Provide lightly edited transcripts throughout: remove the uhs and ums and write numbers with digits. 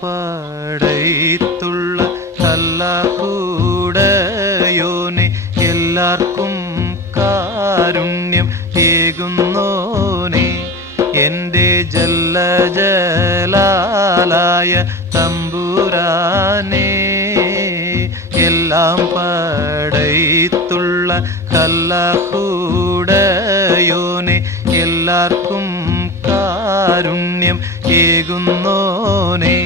പടൈത്തുള്ള അല്ലാഹുടയോനെ എല്ലാവർക്കും കാരുണ്യം ഏകുന്നോനെ എൻ്റെ ജല്ല ജലാലായ തമ്പുരാനേ എല്ലാം പടൈത്തുള്ള അല്ലാഹുടയോനെ എല്ലാവർക്കും കാരുണ്യം ഏകുന്നോനെ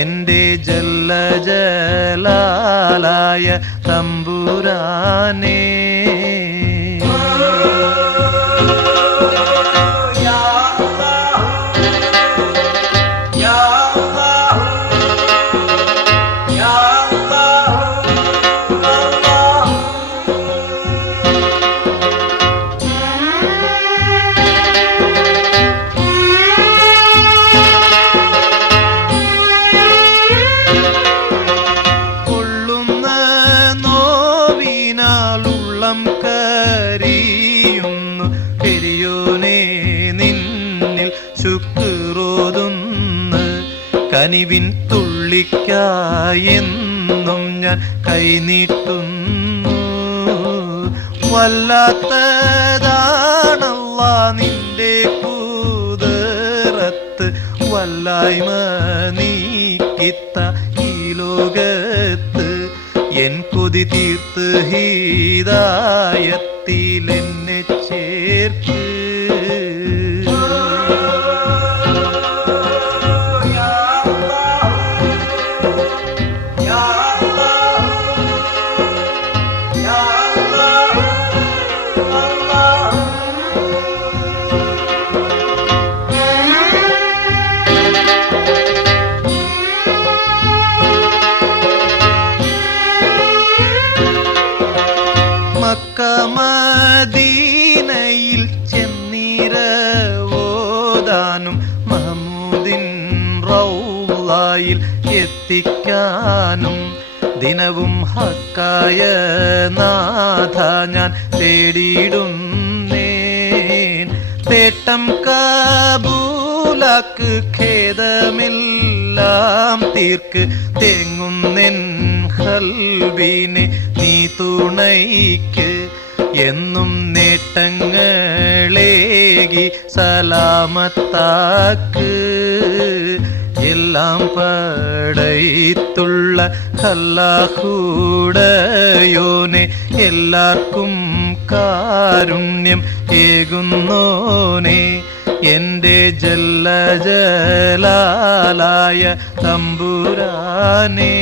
എൻ്റെ ജല്ല ജലാലായ തമ്പുരാനേ കരിയുന്നു പെരിയോനെ നിന്നിൽ ശുക്രോതുന്ന് കനിവിൻ തുള്ളിക്കായെന്നും ഞാൻ കൈനീട്ടുന്നു വല്ലാത്തതാണല്ലാ നിന്റെ കുതിരത്ത് വല്ലായ്മ നീക്കിത്ത ഈ ലോകത്ത് എൻ കൊതി തീർത്ത് ഹിദായത്തിൽ എന്നെ ചേർക്ക് മദീനയിൽ ചെന്നിരവോദാനും മഹമൂദിൻ റൗളയിൽ എത്തിക്കാനും ദിനവും ഹക്കായ നാഥ ഞാൻ തേടിയിടുന്നേൻ പേട്ടം കാബൂലാക്ക് ഖേദമെല്ലാം തീർക്ക് തേങ്ങുന്നെൻ ഖൽബിനെ നീ തുണയ്ക്ക് എന്നും നേട്ടങ്ങളേകി സലാമത്താക്ക് എല്ലാം പടൈത്തുള്ള അല്ലാഹുടയോനെ എല്ലാവർക്കും കാരുണ്യം ഏകുന്നോനെ എൻ്റെ ജല്ല ജലാലായ തമ്പുരാനേ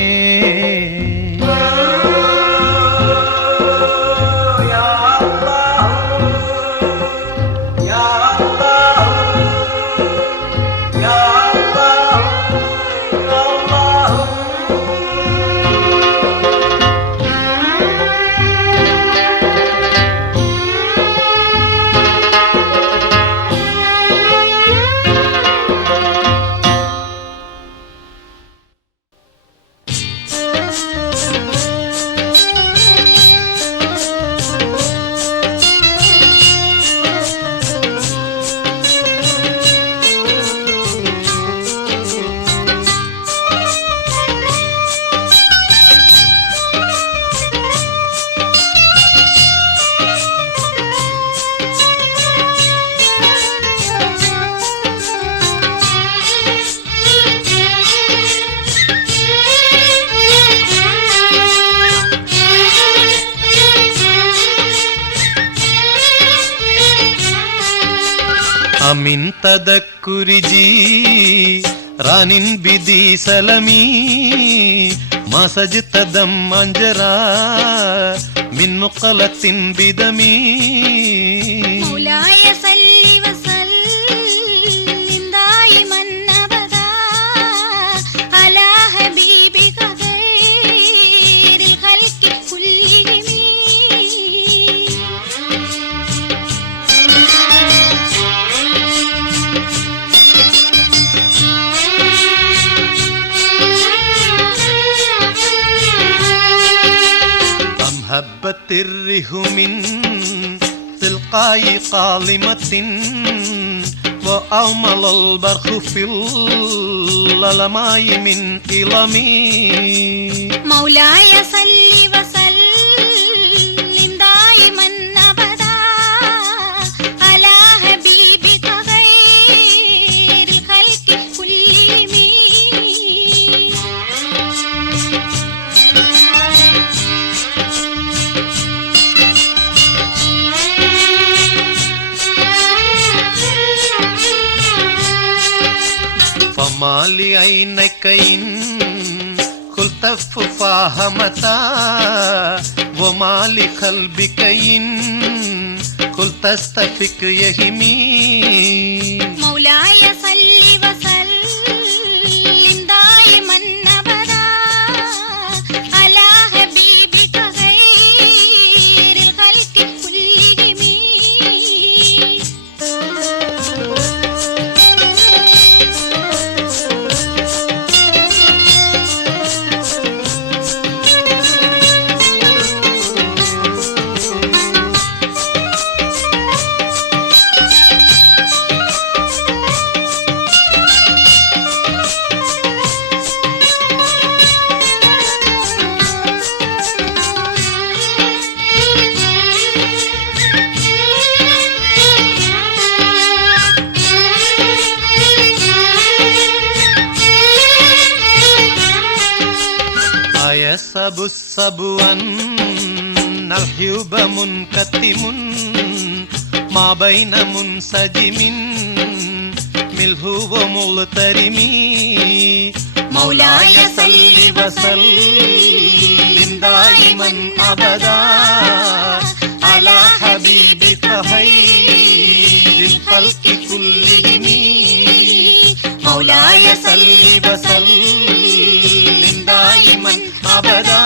من تذكر جيران بدي سلمي ما سجدت دم أنجرا من مقلة بدمي مولاي صل وسلم دائما أبدا على حبيبك خير الخلق كلهم هبت الريح من تلقاء قالمة وأومل البرق في ظلماي من إلمي مولاي صل وسلم دائما أبدا على حبيبك خير الخلق كلهم فما لعينك إن قلت ففاهمتا وما لقلبك إن قلت استفك يهمي مولاي صل وسلم دائما أبدا على حبيبك خير الخلق كلهم أيسب السبو أن الحيوب منكتم ما بين منسجم ملهو ومغترم مولاي صل وسلم دائما أبدا على حبيبك خير الخلق كلهم مولاي صل وسلم دائما أبدا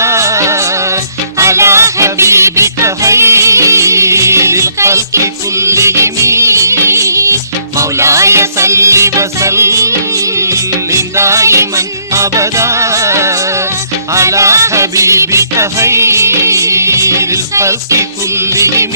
على حبيبك خير الخلق كلهم مولاي صل وسلم دائما أبدا على حبيبك خير الخلق كلهم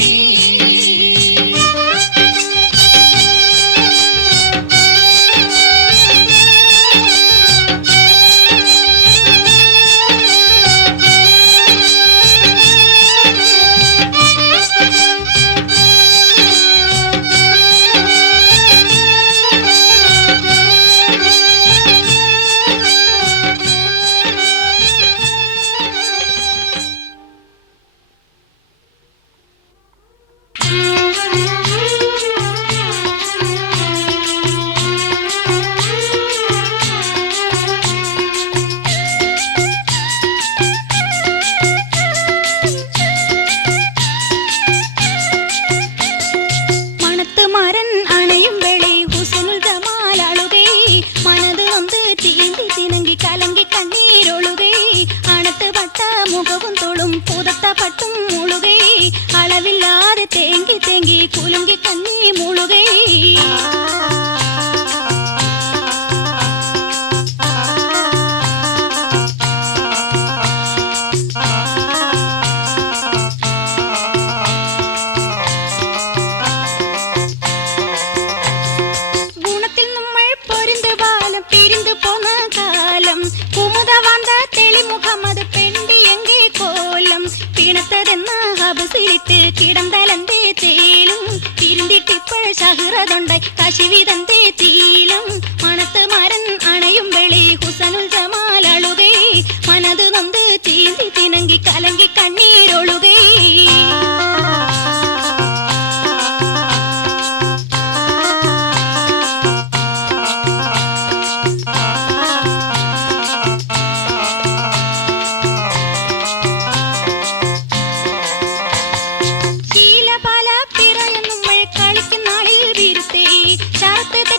ശീലപാല പിറയെന്നും കളിക്കുന്നാളിൽ വീരുത്തേ ശാസ്ത്രത്തെ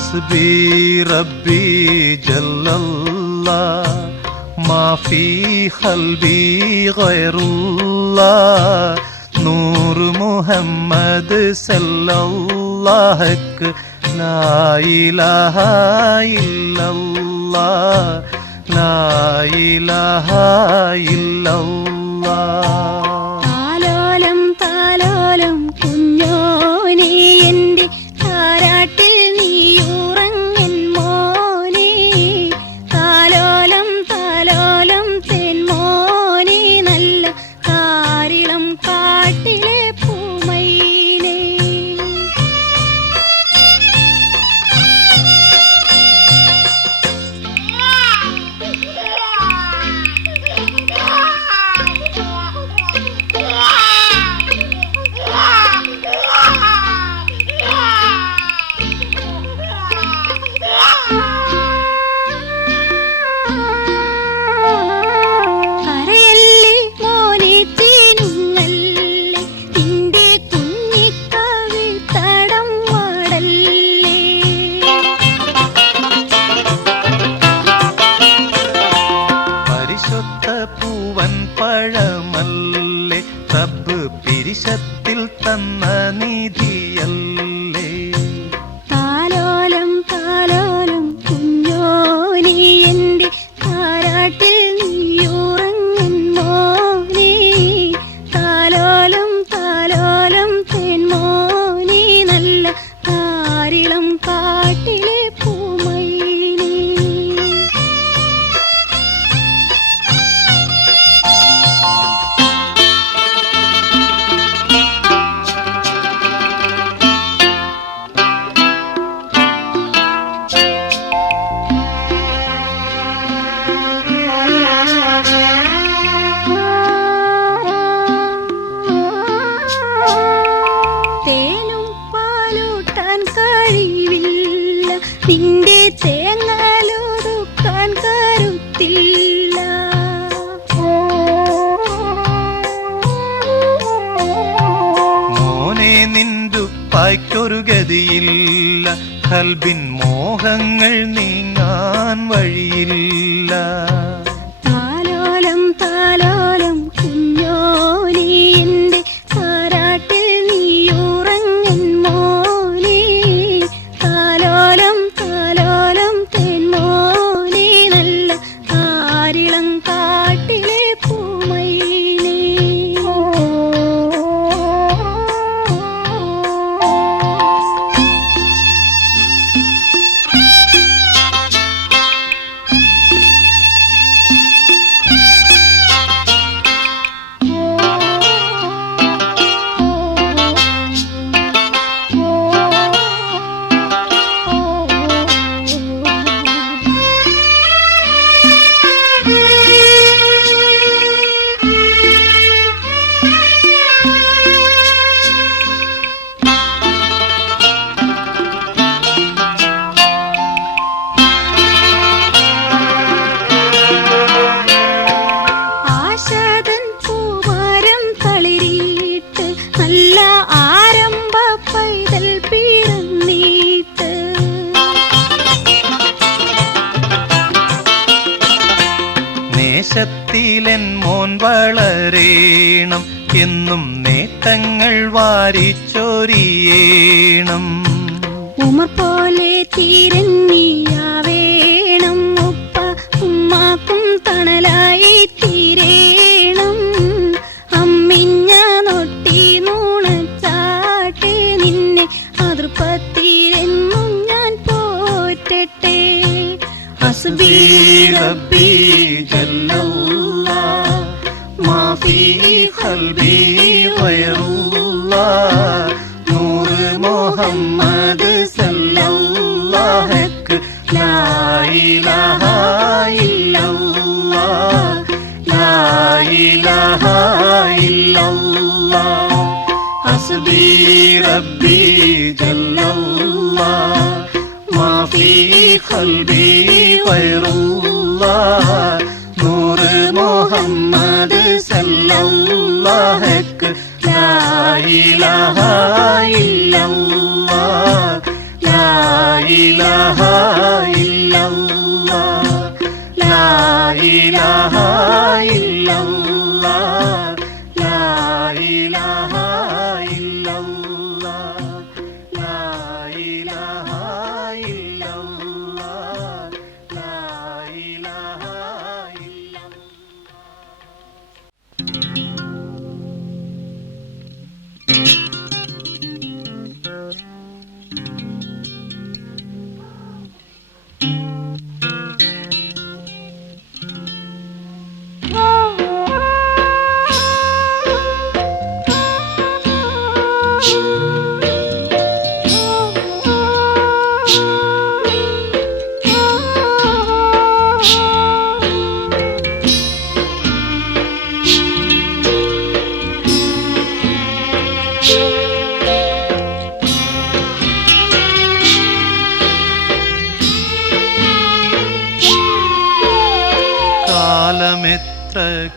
حسبي ربي جل الله ما في قلبي غير الله نور محمد صلى الله لا إله إلا الله لا إله إلا الله താലോലം താലോലം കുഞ്ഞോനെ എൻ്റെ താരാട്ടിൽ നീയുറങ്ങൻ മോനെ താലോലം താലോലം തെന്മോനെ നല്ല കാരിളം കാട്ടിലെ പൂമൈനേ കരയല്ലേ മോനെ തീനുങ്ങല്ലേ നിന്റെ കുഞ്ഞിക്കവി തടം വാടല്ലേ പരിശുദ്ധ പൂവൻ പഴമല്ലേ റബ്ബ് പിരിശത്തിൽ തന്ന നിധിയല്ലേ താലോലം താലോലം കുഞ്ഞോനെ എൻ്റെ താരാട്ടിൽ നീയുറങ്ങൻ മോനെ താലോലം താലോലം തെന്മോനെ നല്ല കാരിളം കാട്ടിലെ പൂമൈനേ തേനും പാലൂട്ടാൻ കഴിവില്ല നിന്റെ തേങ്ങലൊതുക്കാൻ കരുത്തില്ല മോനെ നിന്റുപ്പായ്ക്കൊരു ഗതിയില്ല കൽബിൻ മോഹങ്ങൾ നീങ്ങാൻ വഴിയില്ല താലോലം താലോലം കുഞ്ഞോനെ എൻ്റെ താരാട്ടിൽ നീയുറങ്ങൻ മോനെ താലോലം താലോലം തെന്മോനെ നല്ല കാരിളം കാട്ടിലെ പൂമൈനേ ആശാദൻ പൂമരം തളിരിട്ട് നല്ല ആരംഭ പൈതൽ പിറന്നീട്ട് നേശത്തിലെൻ മോൻ വളരേണം എന്നും നേട്ടങ്ങൾ വാരിച്ചൊരിയേണം ഉമർ പോലെ തീരഞ്ഞിയാവേണം ഉപ്പ ഉമ്മാക്കും തണലായി തീരേണം അമ്മിഞ്ഞ നൊട്ടി നൂണച്ചാട്ടെ നിന്നെ അതൃപ്പത്തിരെന്നും ഞാൻ പോറ്റട്ടെ ഹസ്ബി റബ്ബി ജല്ലല്ലാഹ് മാ ഫീ ഖൽബി ഗൈറുല്ലാഹ് നൂർ മുഹമ്മദ് സല്ലല്ലാഹു ലാ ഇലാഹ ഇല്ലല്ലാഹ് ലാ ഇലാഹ ഇല്ലല്ലാഹ് ഹസ്ബി റബ്ബി ജല്ലല്ലാഹ് മാ ഫീ ഖൽബി ഗൈറുല്ലാഹ് നൂർ മുഹമ്മദ് സല്ലല്ലാഹു ലാ ഇലാഹ ഇല്ലല്ലാഹ് ലാ ഇലാഹ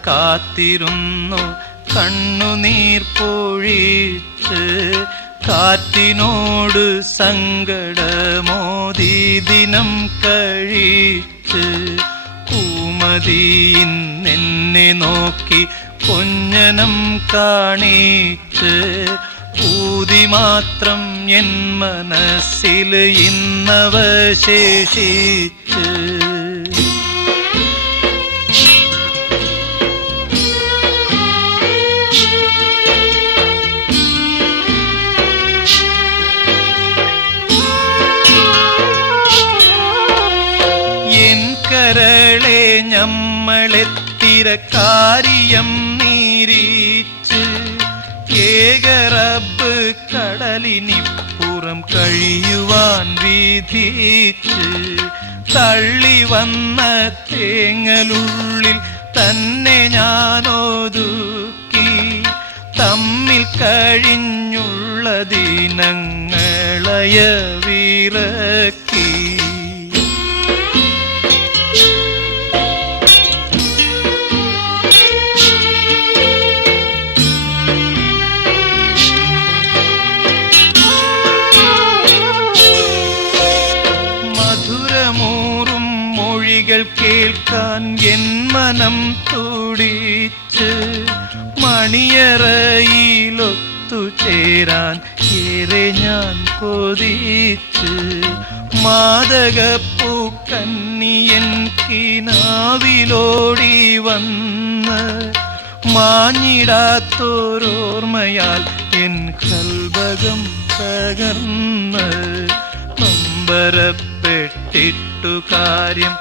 കാത്തിരുന്നു കണ്ണുനീർ പൊഴിച്ച് കാറ്റിനോട് സങ്കടമോദി ദിനം കഴിച്ച് കൂമതിയിന്നെന്നെ നോക്കി കൊഞ്ഞനം കാണിച്ച് ഊതി മാത്രം എൻ മനസ്സിൽ ഇന്നവശേഷിച്ച് കരളെ ഞമ്മളെത്തിരക്കാരിയം നീരിച്ച് ഏകറബ്ബ് കടലിനിപ്പുറം കഴിയുവാൻ വിധിച്ച് തള്ളി വന്ന തേങ്ങലുള്ളിൽ തന്നെ ഞാനൊതുക്കി തമ്മിൽ കഴിഞ്ഞുള്ള ദിനങ്ങളയ വിറക്കി കേൾക്കാൻ എൻ മനം തുടിച്ച് മണിയറയിലൊത്തുചേരാൻ ഏറെ ഞാൻ കൊതിച്ച് മാദകപ്പൂക്കന്നിയൻ കിനാവിലോടി വന്ന് മാഞ്ഞിടാത്തോരോർമ്മയാൽ എൻ കൽബകം തകർന്ന് നൊമ്പരപ്പെട്ടിട്ടു കാര്യം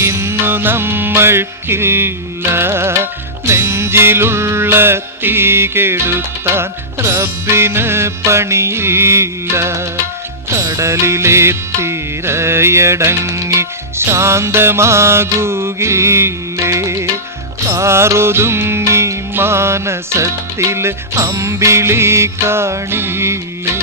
ഇന്നു നമ്മൾക്കില്ല നെഞ്ചിലുള്ള തീ കെടുത്താൻ റബ്ബിന് പണിയില്ല കടലിലെ തിരയടങ്ങി ശാന്തമാകുകില്ലേ കാറൊതുങ്ങി മാനസത്തിൽ അമ്പിളി കാണില്ലേ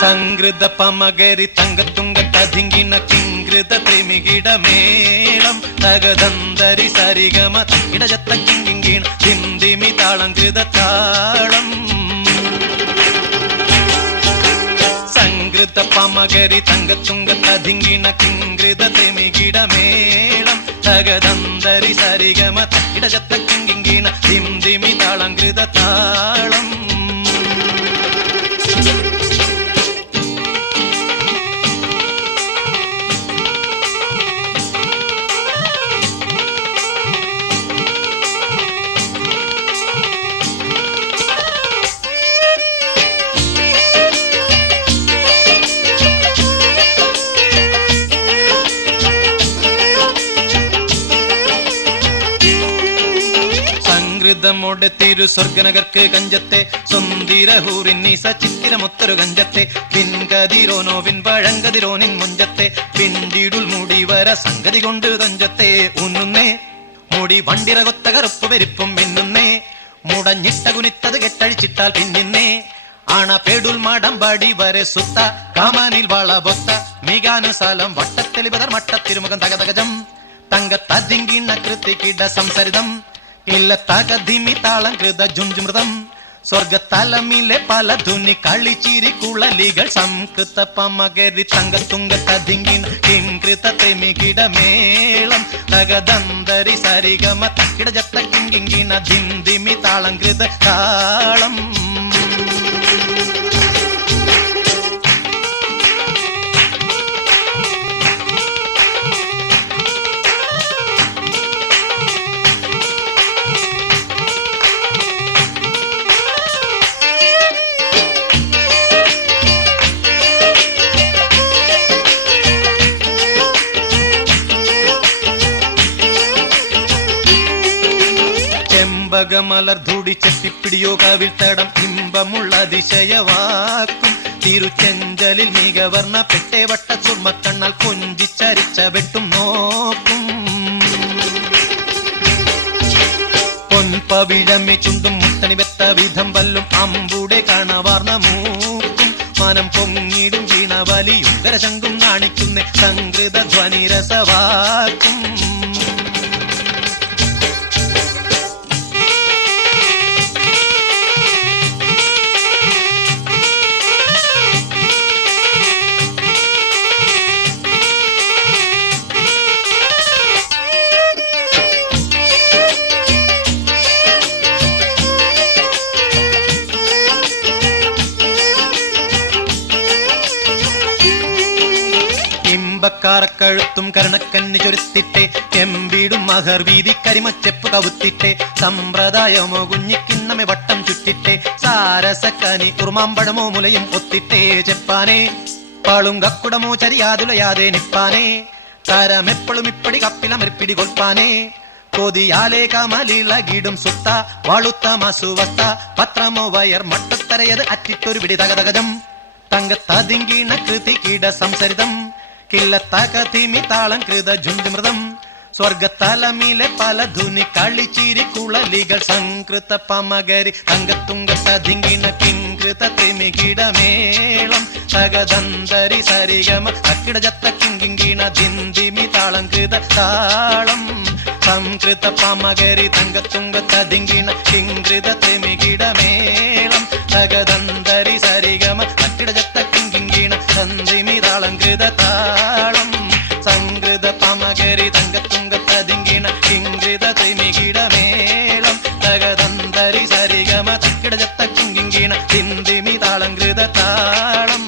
സംഗൃത പമകരി തങ്കത്തുങ്ക കതിങ്കിണ കിങ്കൃത ത്രിമികിടമേളം തകതന്തരി സരിഗമ ഇടജത്ത കിങ്കിണ ഹിന്ദിമി താളം കൃത താളം സംഗൃത പമകരി തങ്കത്തുങ്ക കതിങ്കിണ കിങ്കൃത ത്രിമികിടമേളം തകതന്തരി സരിഗമ ഇടജത്ത കിങ്കിണ ഹിന്ദിമി താളം കൃത താളം ോടെ തിരു സ്വർഗനഗർക്ക് കഞ്ചത്തെ സുന്ദരഹൂറിന്നീസ ചിത്തിരമൊത്തൊരു കഞ്ചത്തെ പിൻകതിരോനോവിൻ പഴങ്കതിരോനിൻ മുഞ്ചത്തെ പിണ്ടിടുൽ മുടി വര സംഗതി കൊണ്ട് തഞ്ചത്തെ ഉന്നുന്നേ മുടി വണ്ടിറകൊത്ത കറുപ്പ് വെരിപ്പും മിന്നുന്നേ മുടഞ്ഞിട്ട കുനിത്തത് കെട്ടഴിച്ചിട്ടാൽ പിന്നിന്നേ ആണ പേടുൽ മാടമ്പാടി വരെ സുത്ത കാമാനിൽ വളബൊത്ത മികാനുസാലം വട്ടത്തെളി ബദർ മട്ടത്തിരുമുഖം തകതകജം തങ്കത്തതിങ്കിണ കൃതികിട സംസരിതം ഇല്ല തകധിമി താളം കൃത ജുഞ്ചുമൃതം സ്വർഗത്തലമിലെ പല ധുനി കളിച്ചിരി കുളലികൾ സംകൃത പമകരി തങ്കത്തുങ്ക തതിങ്കിണ കിങ്കൃത തെമികിടമേളം തകദന്തരി സരിഗമ ഇടജത്ത കിങ്കിണ ധിന്ദിമി താളം കൃത താളം ചെമ്പകമലർ ധൂടി ചെത്തിപ്പിടിയോ കവിൾത്തടം ഇമ്പമുള്ള അതിശയവാക്കും തിരുച്ചെഞ്ചലിൽ മികവർണ്ണ പെട്ടേ വട്ട സുർമക്കണ്ണാൽ കൊഞ്ചിച്ചരിച്ച വെട്ടും നോക്കും പൊൻപവിഴമി ചുണ്ടും മുത്തണി വെത്ത വിധം വല്ലും അമ്പൂടെ കാണവാർന്ന മൂക്കും മനം പൊങ്ങിടും വീണ വലിയുണ്ടര ശങ്കും നാണിക്കുന്ന സംകൃത ധ്വനി രസവാക്കും കഴുത്തും കരണക്കന്നി ചൊരുത്തിട്ടെ എമ്പീടും മഹർ വീതി കരിമച്ചെപ്പ് കവുത്തിട്ടെ സമ്പ്രദായമോ കുഞ്ഞിക്കിണ്ണമെ വട്ടം ചുറ്റിട്ടെ സാരസക്കനി ഉറുമാമ്പഴമോ മുലയും ഒത്തിട്ടേ ചെപ്പാനെ പാളും കക്കുടമോ ചരിയാതുലയാതെ നിപ്പാനെ കരമെപ്പോഴും ഇപ്പടി കപ്പിലമരിപ്പിടി കൊൽപ്പാനെ കൊതിയാലേ കമലിളകിടും സുത്ത വാളുത്ത മസുവസ്ത പത്രമോ വയർ മട്ടത്തരയത് അറ്റിട്ടൊരു പിടി തകതകജം തങ്കത്തതിങ്കീണ കൃതി കീട സംസരിതം കില്ലത്തകതിമി താളം കൃത ജുഞ്ചുമൃതം സ്വർഗത്തലമിലെ പല ധുനി കളിച്ചിരി കുളലികൾ സംകൃത പമകരി തങ്കത്തുങ്കത്തതിങ്കിണ കിങ്കൃത ത്രിമികിടമേളം തകദന്തരി സരിഗമ അക്കിടജത്ത കിങ്കിണ ദിന്തിമി താളം കൃത താളം സംകൃത പമകരി തങ്കത്തുങ്കത്തതിങ്കിണ കിങ്കൃത ത്രിമികിടമേളം തകദന്തരി സരിഗമ അക്കിടജത്ത കിങ്കിണ ദന്തിമി താളം കൃത താളം സംകൃത പമകരി തങ്കത്തുങ്കത്തതിങ്കിണ കിങ്കൃത ത്രിമികിടമേളം തകദന്തരി സരിഗമ തക്കിടജത്ത കിങ്കിണ ദിന്തിമി താളം കൃത താളം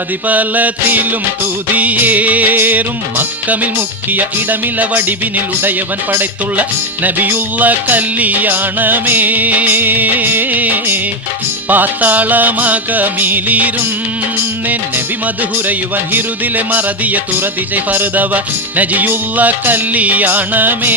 പതിപലത്തിലും തുതിയേറും മക്കമിൽ മുക്കിയ ഇടമില വടിവിനിൽ ഉടയവൻ പടത്തുള്ള നബിയുള്ള കല്യാണമേ പാത്താളമകമിലിരുന്നെ നബി മധുഹുരയുവൻ ഹിരുദിലെ മറതിയ തുറതിജൈ ഫർദവ നജിയുള്ള കല്യാണമേ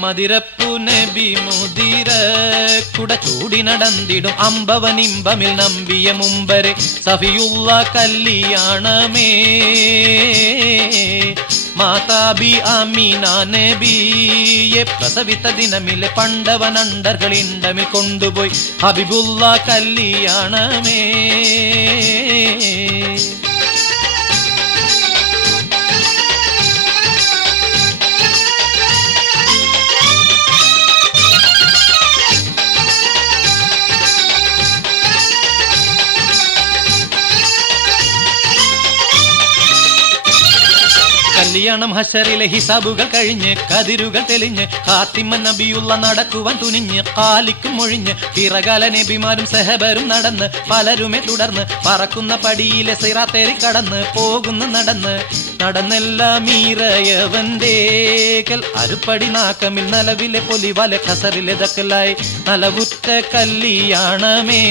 മതിരപ്പു നബി മുതിര കുട ചൂടി നടന്നിടും അമ്പവനിമ്പമിൽ നമ്പിയ മുമ്പരെ സഫിയുള്ള കല്യാണമേ മാതാബി അമീന നബിയെ പ്രസവിത്ത ദിനമിലെ പണ്ടവനണ്ടർകളിണ്ടമിൽ കൊണ്ടുപോയി ഹബീബുള്ള കല്യാണമേ കല്യാണം ഹശറിലെ ഹിസാബുകൾ കഴിഞ്ഞ് കതിരുകൾ തെളിഞ്ഞ് ഖാത്തിമ നബിയുള്ള നടക്കുവാൻ തുനിഞ്ഞ് കാലിക്കും ഒഴിഞ്ഞ് പിറകാല നബിമാരും സഹബരും നടന്ന് പലരുമേ തുടർന്ന് പറക്കുന്ന പടിയിലെ സിറാത്തേറി കടന്ന് പോകുന്നു നടന്നെല്ലാം മീറയവന്റേകൽ അരുപ്പടി നാക്കമിൽ നലവിലെ പൊലിവല ഖസറിലെ ദക്കലായി നലവുറ്റ കല്യാണമേ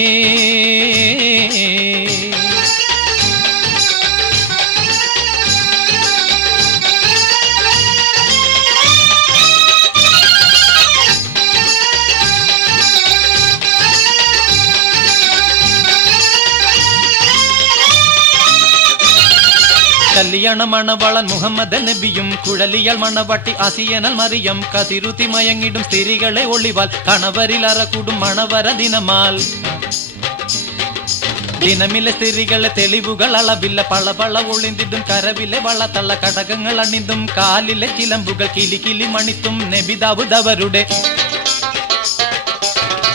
കല്യാണ മണവളൻ മുഹമ്മദ് നബിയും കുഴലിയാൽ മണവട്ടി ആസിയനൽ മറിയം കതിരുത്തി മയങ്ങിടും സ്ത്രീകളെ ഒളിവാൽ കണവരിൽ അറക്കൂടും മണവര ദിനമാൽ ദിനമിലെ സ്ത്രീകളെ തെളിവുകൾ അളവില്ല പളപള ഒളിന്തിടും കരവിലെ വളത്തള്ള കടകങ്ങൾ അണിന്തും കാലിലെ ചിലമ്പുകൾ കിലി കിലി മണിത്തും നബിദാവുദവരുടെ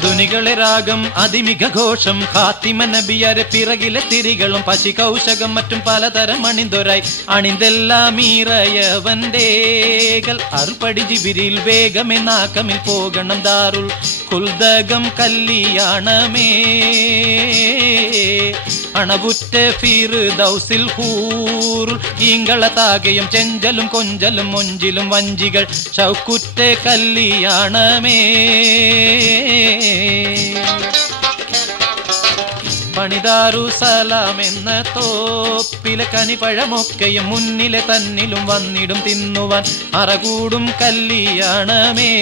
ധുനികളെ രാഗം അതിമിക ഘോഷം ഖാത്തിമ നബിയരെ പിറകിലെ തിരികളും പശി കൗശകം മറ്റും പലതരം അണിന്തൊരായി അണിന്തെല്ലാം ഈറയവന്റേകൽ അറുപടി ജിബിരിൽ വേഗമേ നാക്കമിൽ പോകണം ദാറുൽ കുൽദകം കല്യാണമേ അണവുറ്റ ഫിർദൗസിൽ ഹൂറുൽ ഈങ്കള താകയും ചെഞ്ചലും കൊഞ്ചലും മൊഞ്ചിലും വഞ്ചികൾ ഷൗക്കുറ്റ കല്യാണമേ പണിതാറു സലാം എന്ന തോപ്പിലെ കനിപഴമൊക്കെയും മുന്നിലെ തന്നിലും വന്നിടും തിന്നുവാൻ അറകൂടും കല്യാണമേ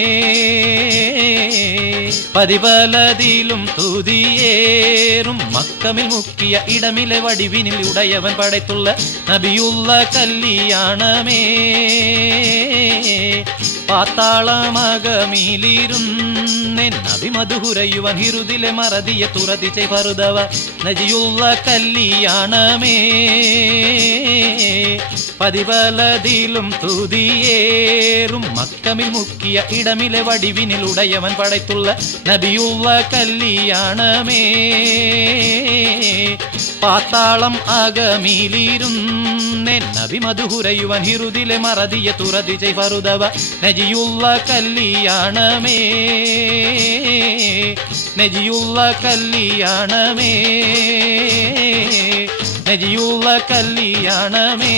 പതിപലതിലും തുതിയേറും മക്കമിൽ മുക്കിയ ഇടമിലെ വടിവിനിൽ ഉടയവൻ പടത്തുള്ള നബിയുള്ള കല്യാണമേ പാത്താളമകമിലിരുന്നെ നബി മധുഹുരയുവൻ ഹിരുദിലെ മറതിയെ തുറതിച്ചെ ഫർദവ നജിയുള്ള കല്യാണമേ പതിപലതിലും തുതിയേറും മക്കമിൽ മുക്കിയ ഇടമിലെ വടിവിനിൽ ഉടയവൻ പടത്തുള്ള നബിയുള്ള കല്യാണമേ പാത്താളം അകമിലിരുന്നെ നബി മധുഹുരയുവൻ ഹിരുദിലെ മറതിയെ തുറതിച്ചെ ഫർദവ നജിയുള്ള കല്യാണമേ നജിയുള്ള കല്യാണമേ നജിയുള്ള കല്യാണമേ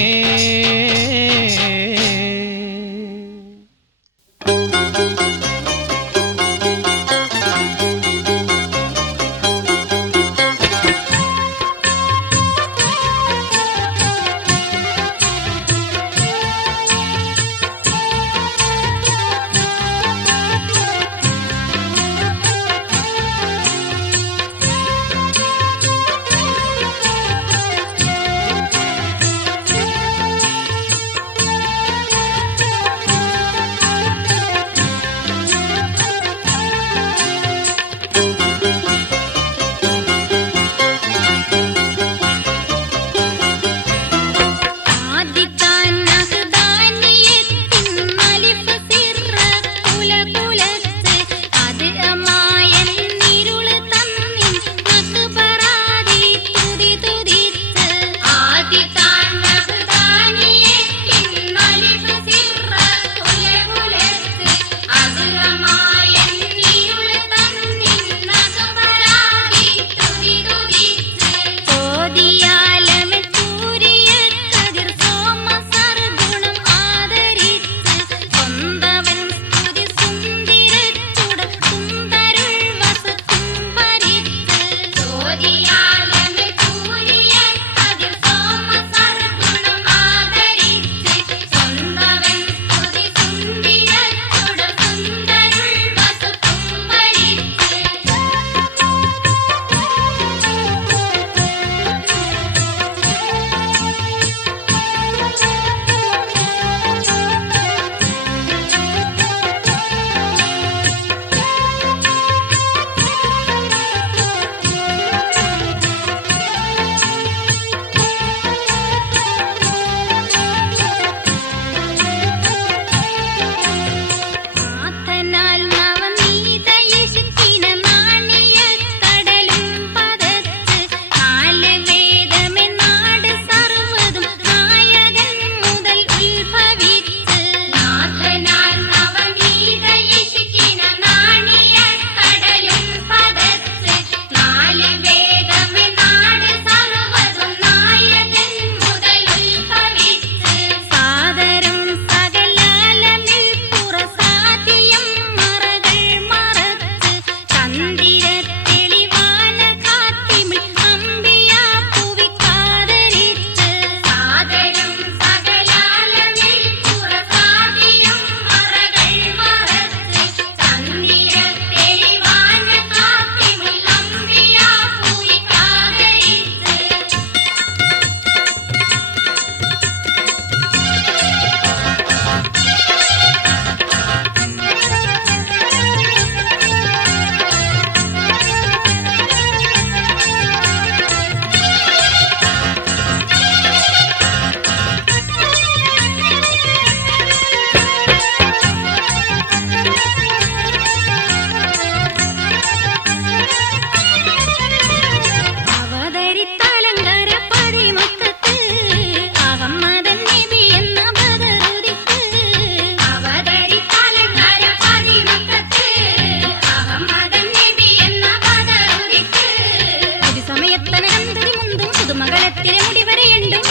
മുന്തും പുതുമകളത്തിലെ മുടിവരെയുണ്ടും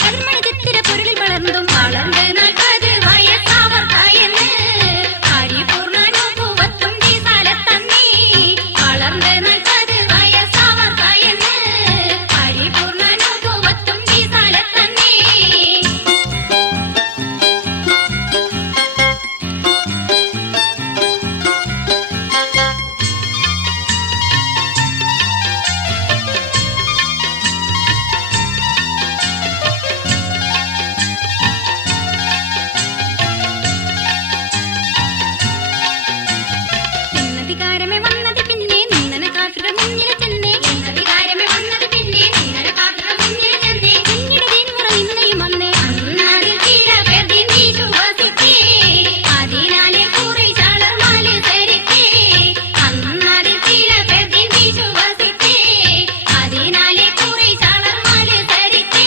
കതിർമണി തെത്തിര പൊരുളിൽ വളർന്നും വളർന്ന് നാൽപ്പത് വയസ്സാവർക്കായെന്ന് പരിപൂർണ്ണരൂപത്തും ജീസാലത്തന്നേ വളർന്ന് നാൽപ്പത് വയസ്സാവർക്കായെന്ന് പരിപൂർണ്ണരൂപത്തും ജീസാലത്തന്നേ എന്നധികാരമേ വന്നത് പിന്നെ നിന്നന കാട്ടുക മുന്നിൽ ചെന്നേ എന്നധികാരമേ വന്നത് പിന്നെ നിന്നന കാട്ടുക മുന്നിൽ ചെന്നേ പിന്നീട് ദീൻമുറ നിന്നയും വന്നേ അന്നാട് കീഴപേർതി നീ ചുവസിക്കേ അതിനാലെ കുറി ചാളർമാല് തരിക്കേ അന്നാട് കീഴപേർതി നീ ചുവസിക്കേ അതിനാലെ കുറി ചാളർമാല് തരിക്കേ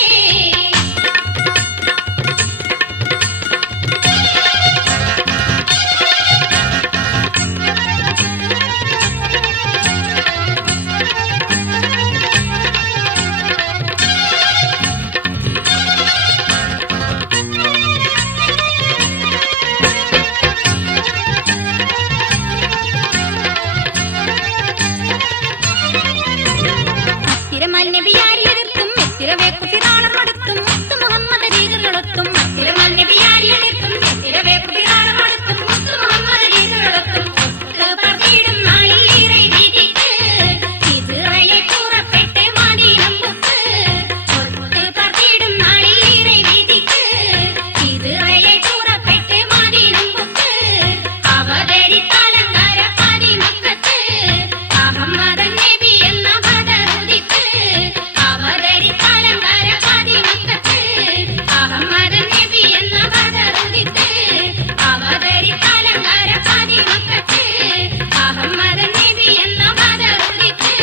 അത്തിരമാൽ നബിയാരിയെടുത്തും എത്തിരവേക്കുതിരാളമടുത്തും മുത്തു മുഹമ്മദ് രീതികളൊത്തും അത്തിരമാൽ നബിയാരിയെടുത്തും എത്തിരവേക്കുതിരാളമടുത്തും മുത്തു മുഹമ്മദ് രീതികളൊത്തും ഒത്ത് പറഞ്ഞിടും നാളിൽ ഇറൈ വീതിക്ക് ഇസ്രയേൽ പുറപ്പെട്ട് മദീനമ്പുക്ക് ഒത്ത് പറഞ്ഞിടും നാളിൽ ഇറൈ വീതിക്ക് ഇസ്രയേൽ പുറപ്പെട്ട് മദീനമ്പുക്ക് അവതരിത്താലങ്കാര പതിമക്കത്ത് അഹമ്മദൻ നബി എന്ന ബദറുദിക്ക് അവതരിത്താലങ്കാര പതിമക്കത്ത് അഹമ്മദൻ നബി എന്ന ബദറുദിക്ക് അവതരിത്താലങ്കാര പതിമക്കത്ത് അഹമ്മദൻ നബി എന്ന ബദറുദിക്ക്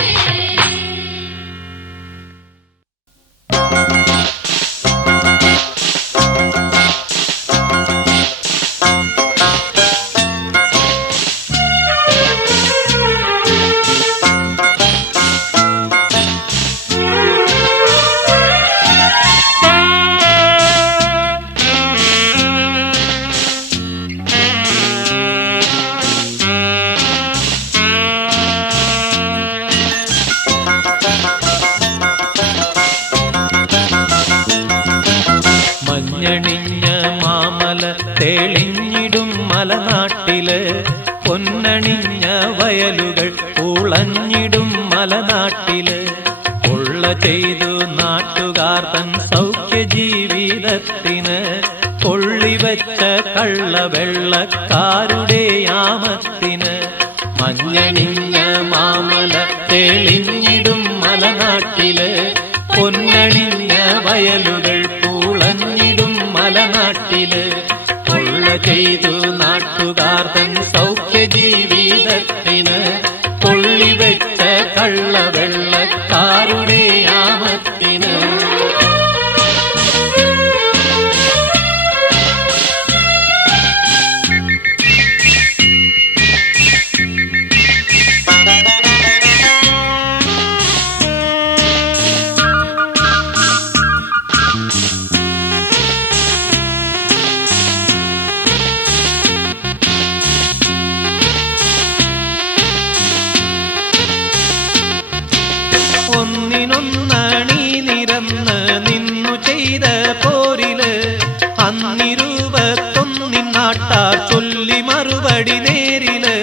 മഞ്ഞണിഞ്ഞ മാമല തെളിഞ്ഞിടും മലനാട്ടില് പൊന്നണിഞ്ഞ വയലുകൾ പൂളഞ്ഞിടും മലനാട്ടില് കൊള്ള ചെയ്തു നാട്ടുകാർ തൻ സൗഖ്യ ജീവിതത്തിന് കൊള്ളിവെച്ച കള്ളവെള്ളക്കാരുടെ യാമത്തിന് മഞ്ഞണിഞ്ഞ മാമല തെളിഞ്ഞിടും മലനാട്ടില് പൊന്നണിഞ്ഞ വയലുകൾ പൂളഞ്ഞിടും മലനാട്ടില് കൊള്ള ചെയ്തു നാട്ടുകാർ തൻ സൗഖ്യ ജീവിതത്തിന് കൊള്ളിവെച്ച കള്ളവെള്ളക്കാരുടെ യാമത്തിന് ഒന്നിനൊന്നണി നിരന്ന് നിന്നു ചെയ്ത പോരില് അന്നിരുപത്തൊന്നിൻ നാട്ടാർ ചൊല്ലി മറുപടി നേരില്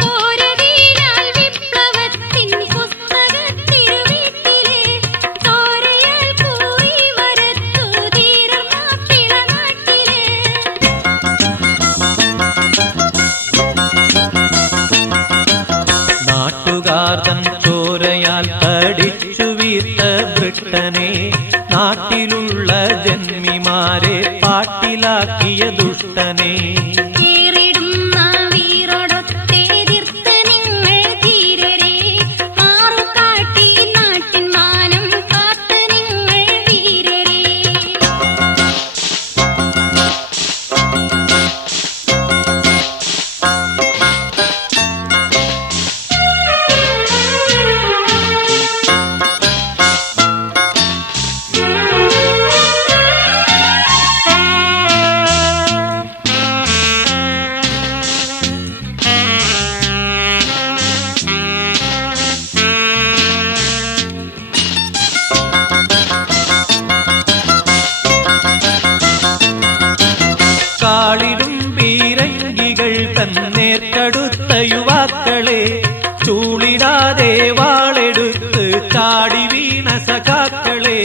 കോരതീരാൽ വിപ്ലവത്തിൻ പുസ്തകത്തിരുവീട്ടില് തോരയാൽ കൂറി വരത്തു ധീരർ മാപ്പിള നാട്ടില് നാട്ടുകാർ തൻ ചോരയാൽ തടിച്ചു വീർത്ത ബ്രിട്ടനെ നാട്ടിലുള്ള ജന്മിമാരെ പാട്ടിലാക്കിയ ദുഷ്ടനെ ഏറിടുന്ന വീറോടൊത്തെതിർത്ത് നിങ്ങൾ ധീരരെ മാറുകാട്ടി നാട്ടിൻ മാനം കാത്ത് നിങ്ങൾ വീരരെ അറിയാതെ വാളെടുത്ത് ചാടി വീണ സഖാക്കളെ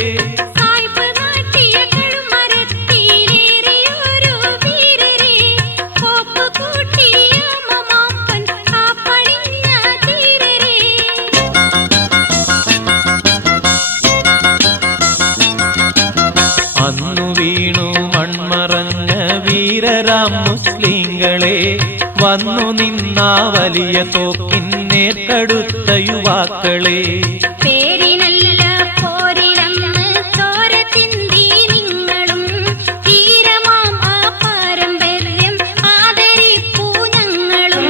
സായിപ്പ് നാട്ടിയ കഴുമരത്തിലേറിയൊരു വീരരെ കോപ്പ് കൂട്ടിയ മാപ്പൻ കാപ്പണിഞ്ഞ ധീരരെ അന്നു വീണു മൺമറഞ്ഞ വീരരാം മുസ്ലിങ്ങളെ വന്നു നിന്ന വലിയ തോക്കിന്നേർക്കടുത്ത യുവാക്കളെ പേരിനല്ല പോരിലന്ന് ചോര ചിന്തി നിങ്ങളും ധീരമാം ആ പാരമ്പര്യം ആദരിപ്പൂ ഞങ്ങളും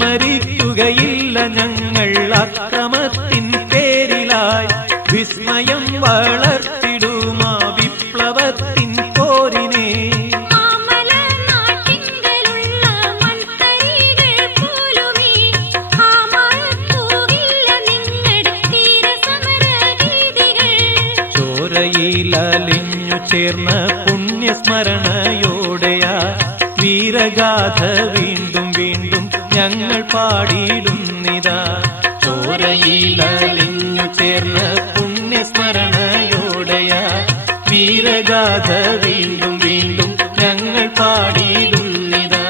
വിസ്മരിക്കുകയില്ല ഞങ്ങൾ അക്രമത്തിൻ പേരിലായി വിസ്മയം വളർത്തിടുമാ വിപ്ലവത്തിൻ പോരിനെ മാമല നാട്ടിങ്കലുള്ള മൺതരികൾ പോലുമേ ആമറത്തൂകില്ല നിങ്ങളുടെ ധീരസമരഗീതികൾ ചോരയിലലിഞ്ഞു ചേർന്ന പുണ്യസ്മരണയോടെയാ വീരഗാഥ വീണ്ടും വീണ്ടും ഞങ്ങൾ പാടിയിടുന്നിതാ ചോരയിലലിഞ്ഞു ചേർന്ന പുണ്യസ്മരണയോടെയാ വീരഗാഥ വീണ്ടും വീണ്ടും ഞങ്ങൾ പാടിയിടുന്നിതാ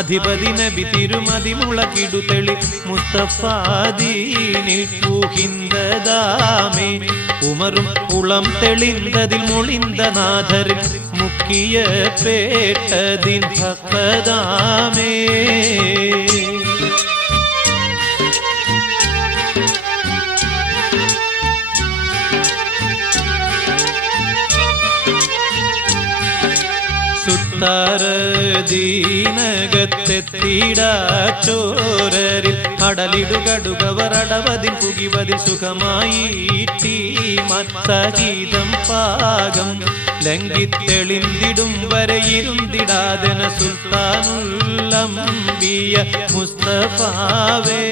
അധിപതി നബി തിരുമതി മുളകിടുതെളി മുസ്തഫാദീനിൽ പൂഹിന്തദാമേ ഉമറും ഉളം തെളിന്തതിൽ മൊളിന്ത നാഥരിൽ മുക്കിയ പേട്ടതിൻ ഭക്തദാമേ സുത്താരദീനകത്തെത്തിടാച്ചോരരിൽ അടലിടുകടുകവർ അടവതിൽ പുകിവതിൽ സുഖമായി സഗീതം പാകം ലംഘിത്തെളിന്തിടും വരെയിരുന്നിടാതന സുൽത്താനുല്ലംബിയ മുസ്തഫാവേ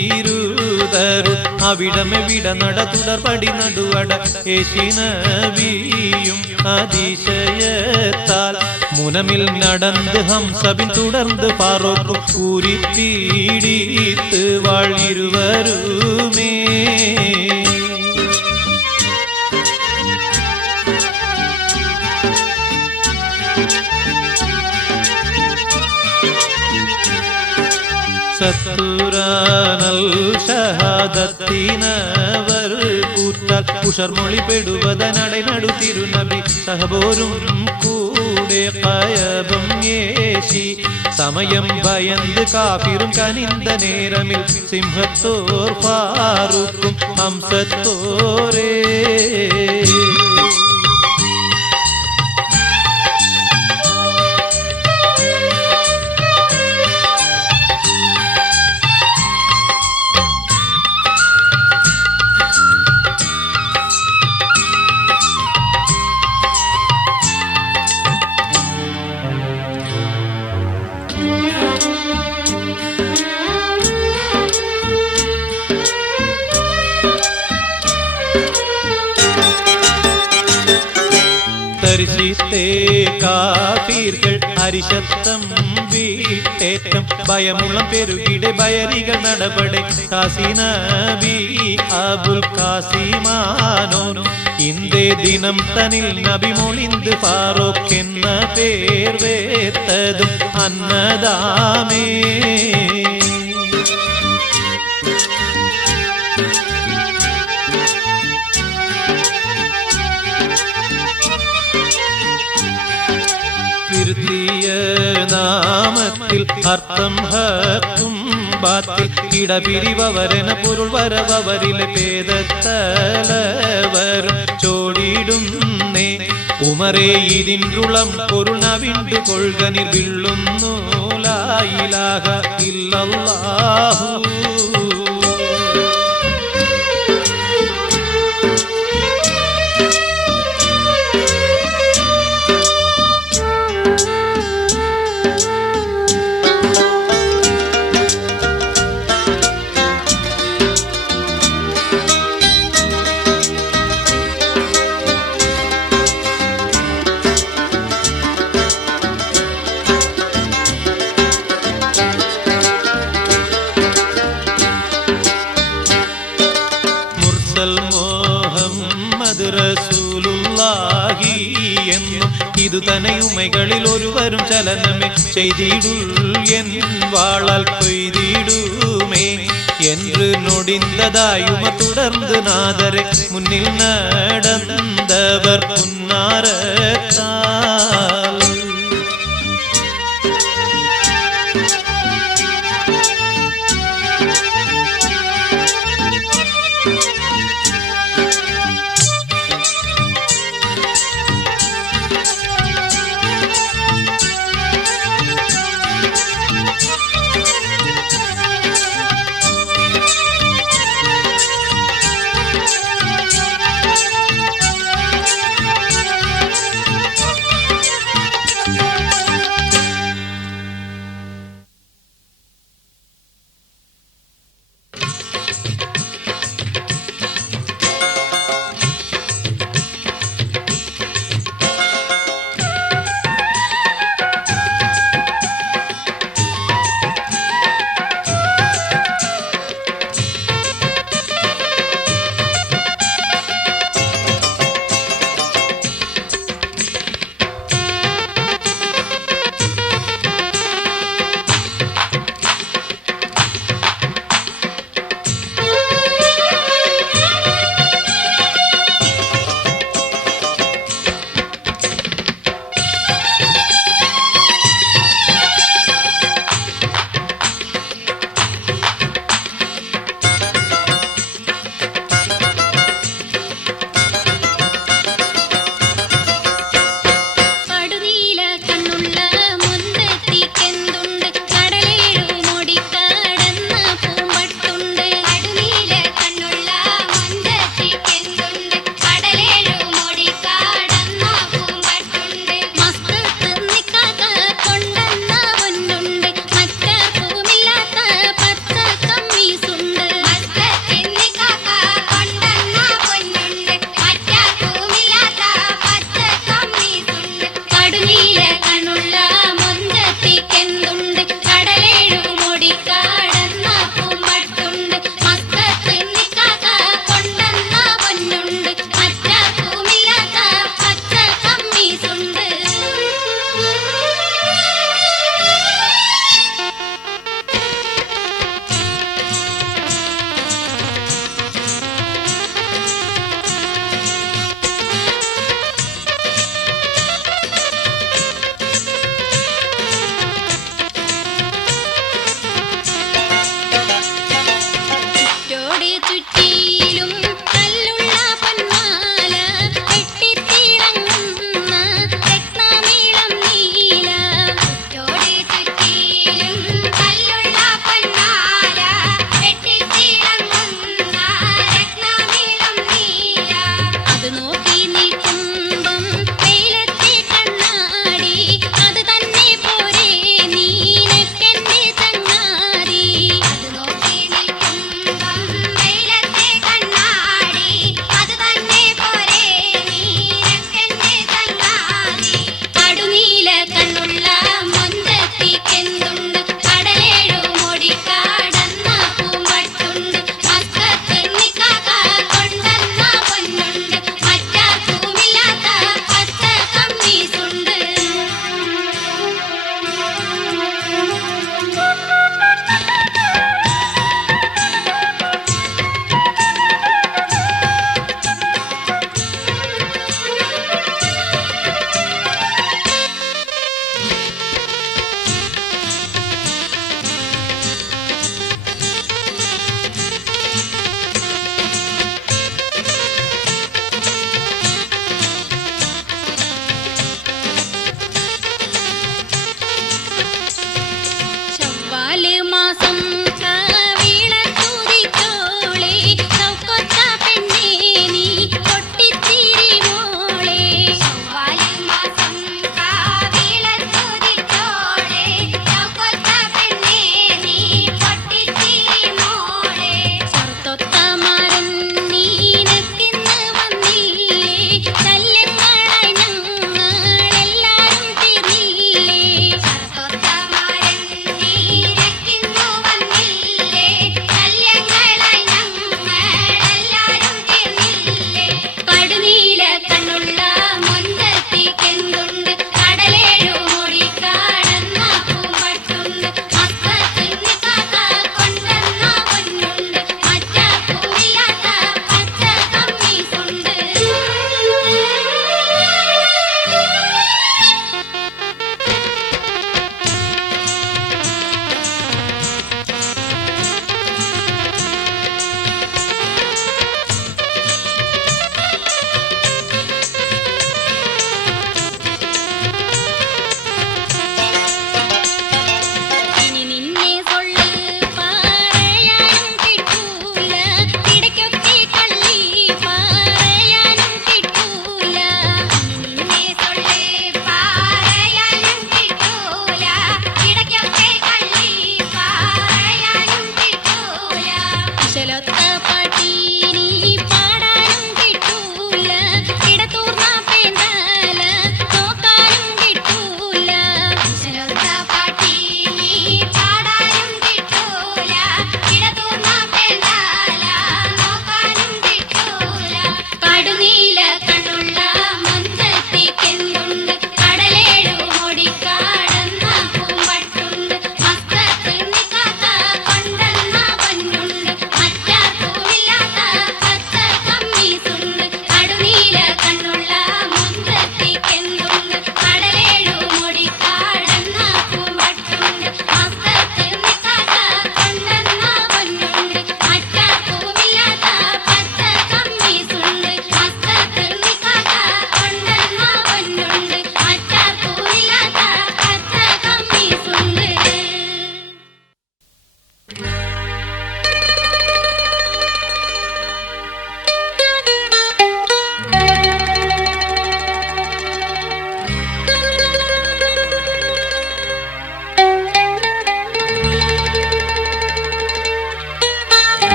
സന്തോഷിത്താരത്തീരുതരു അവിടമെവിട നട തുടർപടി നടുവട യേശിനവിയും അതിശയത്താൽ മുനമിൽ നടந்து ഹംസബിൻ തുടർന്ന് പാറോക്കും കൂരി പീഡിത്ത് വാഴിരുവരുമേ സത്തുരാനൽ ഷഹാദത്തിനവർ കൂറ്റ കേട്ടാൽ ഉഷർമൊഴി പെടുവതനടை നടു തിരുനബി സഹബോരും കൂടെ കയബം ഏശി സമയം ഭയந்து കാഫിറും കനിந்த നേരമിൽ സിംഹത്തോർ ഫാറൂഖും ഹംസത്തോരേ തരിശിത്തേ കാഫീർകൾ അരിശത്തം വീട്ടേറ്റം ഭയമുള്ള പെരുകിടെ ബയരികൾ നടപടെ കാസിനബി അബുൽ കാസിമാനോ ഇന്തേ ദിനം തനിൽ നബി മൊളിന്ത് ഫാറൂഖ് എന്ന പേർ വേത്തതും അന്നദാമേ നാമത്തിൽ അർത്ഥം ഹക്കും ബാത്തിൽ ഇടപിരിവരന പൊരുൾ വരവരിലെ പേദത്തലവരും ചോടിടുന്നേ ഉമരേ ഇതിൻറുളം പൊരുൾ നവിണ്ടു കൊൾകനിൽ വിള്ളുന്നു ലാ ഇലാഹ ഇല്ലല്ലാഹു റസൂലുള്ളാഹി എന്നും ഇതു തനയുമകളിൽ ഒരുവരും ചലനമേ ചെയ്തിടുൾ എൻ വാളാൽ കൊയ്തിടുമേ என்று நொடிந்ததாயும തുടർന്ന് നാദരെ മുന്നിൽ നടന്നവർ പുന്നാരത്താൽ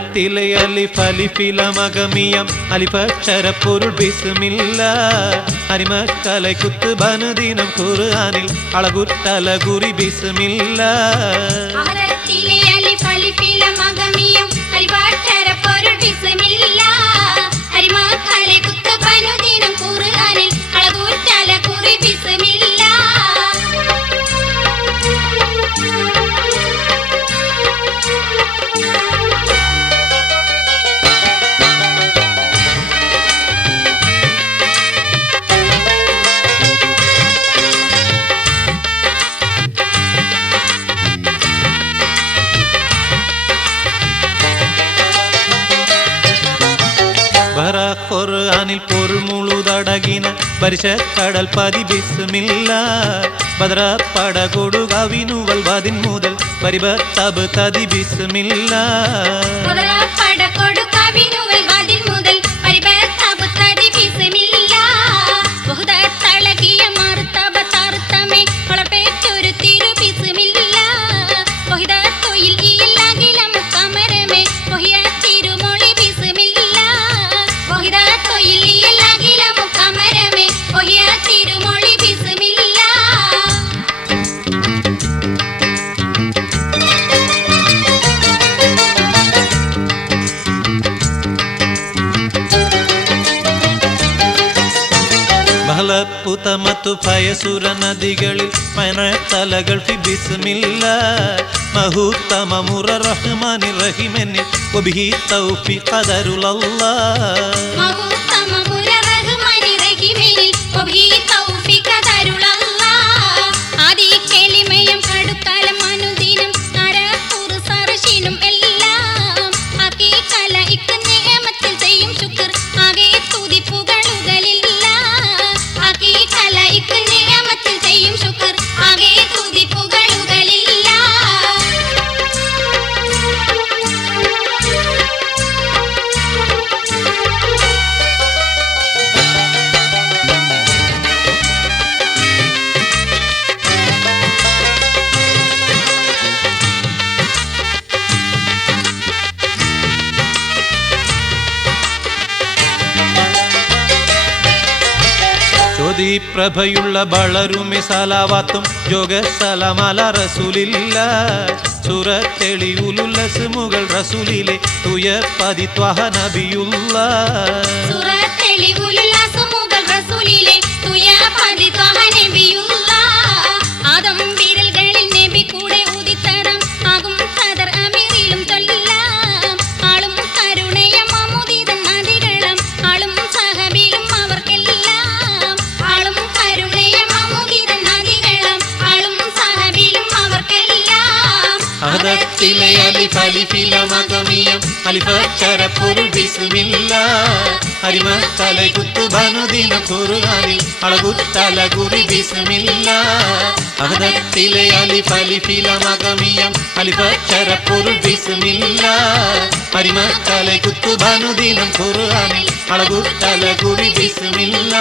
അഹദത്തിലെ അലിഫ് അലിഫില മകമിയം അലിഫക്ഷര പൊരുൾ ബിസ്മില്ല അരിമക്കலை കുത്ത് ബനുദിനം ഖുർആനിൽ അളകുറ്റലകുറി ബിസ്മില്ല അഹദത്തിലെ അലിഫ് അലിഫില മകമിയം അലിഫക്ഷര പൊരുൾ ബിസ്മില്ല അരിമക്കலை കുത്ത് ബനുദിനം ഖുർആനിൽ അളകുറ്റലകുറി ബിസ്മില്ല ഖുർആനിൽ പൊരുൾ മുഴുതടകിന പരിശക്കടൽ പതി ബിസ്മില്ല ബദ്ര പടകൊടു കവിനുവൽ വതിൻ മുതൽ പരിബത്തബ് തതി ബിസ്മില്ല പടകൊടു കവിനുവൽ വതിൻ മുതൽ പരിബത്തബ് തതി ബിസ്മില്ല ബഹുദത്തളകിയ മർത്തബ തർത്തമേ വളപേറ്റൊരു തിരു ബിസ്മില്ല ബഹുദത്തൊയിൽ ഇല്ലകിലം കമരമേ ബഹിയ തിരുമൊളി ബിസ്മില്ല ബഹുദത്തൊയിൽ ഇല്ലകിലം കമരമേ ബഹിയ തിരുമൊളി ബിസ്മില്ല ബഹലപ്പുതമത്തു ഭയസുര നദികളിൽ പയനത്തലകൾ ഫി ബിസ്മില്ല മഹൂത്തമമുറ റഹ്മാനി റഹിമനിൽ വബിഹി തൗഫീഖ് ഖദറുലല്ലാഹ് മഹൂത്തമമുറ റഹ്മാനി റഹിമനിൽ വബിഹി തൗഫീഖ് ഖദറുലല്ലാഹ് ആദി കലിമയം അടുക്കാലം അനുദിനം നരകുർ സർശിനും എല്ലാം ഹഖീഖല ഇക്ക് നിഅമത്തിൽ ചെയ്യും ശുക്ർ ആകെ തുതിപ്പുകളുകളില്ല ഹഖീഖല ഇക്ക് നിഅമത്തിൽ ചെയ്യും ശുക്ർ ആകെ തുതിപ്പുകളുകളില്ല പ്രഭയുള്ള വളരുമെ സലാവാത്തും യോഗ സലാമല റസൂലില്ല സൂറത്തെളിയുലുല്ലസ് മുകൾ റസൂലിലെ തുയ പതിത്വഹ നബിയുള്ള സൂറത്തെളിയുലുല്ലസ് മുകൾ റസൂലിലെ തുയ പതിത്വഹ നബിയുള്ള ആദം വിരൽകളിൽ നബി കൂടെ ഉദിത്തരം ആകും ഖദർ അമീറിലും തൊല്ലാം ആളും കരുണയ മമുദിതൻ നദികളം ആളും സഹബിലും അവർക്കെല്ലാം ആളും കരുണയ മമുദിതൻ നദികളം ആളും സഹബിലും അവർക്കെല്ലാം അഹദത്തിലെ അലിഫ് അലിഫില മകമിയം അലിഫക്ഷര പൊരുൾ ബിസ്മില്ല അരിമക്കலை കുത്ത് ബനുദിന ഖുർആനിൽ അളകുറ്റലകുറി ബിസ്മില്ല അഹദത്തിലെ അലിഫ് അലിഫില മകമിയം അലിഫക്ഷര പൊരുൾ ബിസ്മില്ല അരിമക്കலை കുത്ത് ബനുദിന ഖുർആനിൽ അളകുറ്റലകുറി ബിസ്മില്ല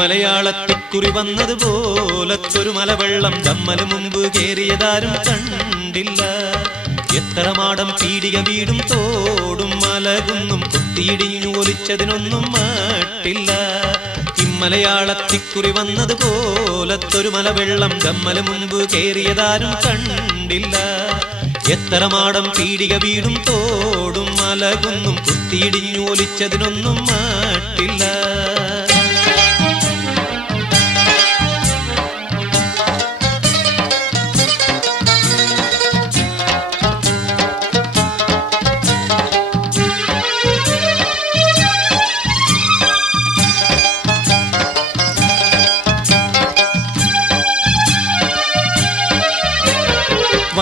മലയാളത്തിക്കുറി വന്നതുപോലത്തൊരു മലവെള്ളം ജമ്മല് മുമ്പ് കേറിയതാരും കണ്ടില്ല എത്ര മാടം പീടിക വീടും തോടും മലകുന്നും കുത്തിയിടിഞ്ഞു ഒലിച്ചതിനൊന്നും മട്ടില്ല ഇമ്മലയാളത്തിക്കുറി വന്നതുപോലത്തൊരു മലവെള്ളം ജമ്മല് മുമ്പ് കേറിയതാരും കണ്ടില്ല എത്ര മാടം പീടിക വീടും തോടും മലകുന്നും കുത്തിയിടിഞ്ഞു ഒലിച്ചതിനൊന്നും മട്ടില്ല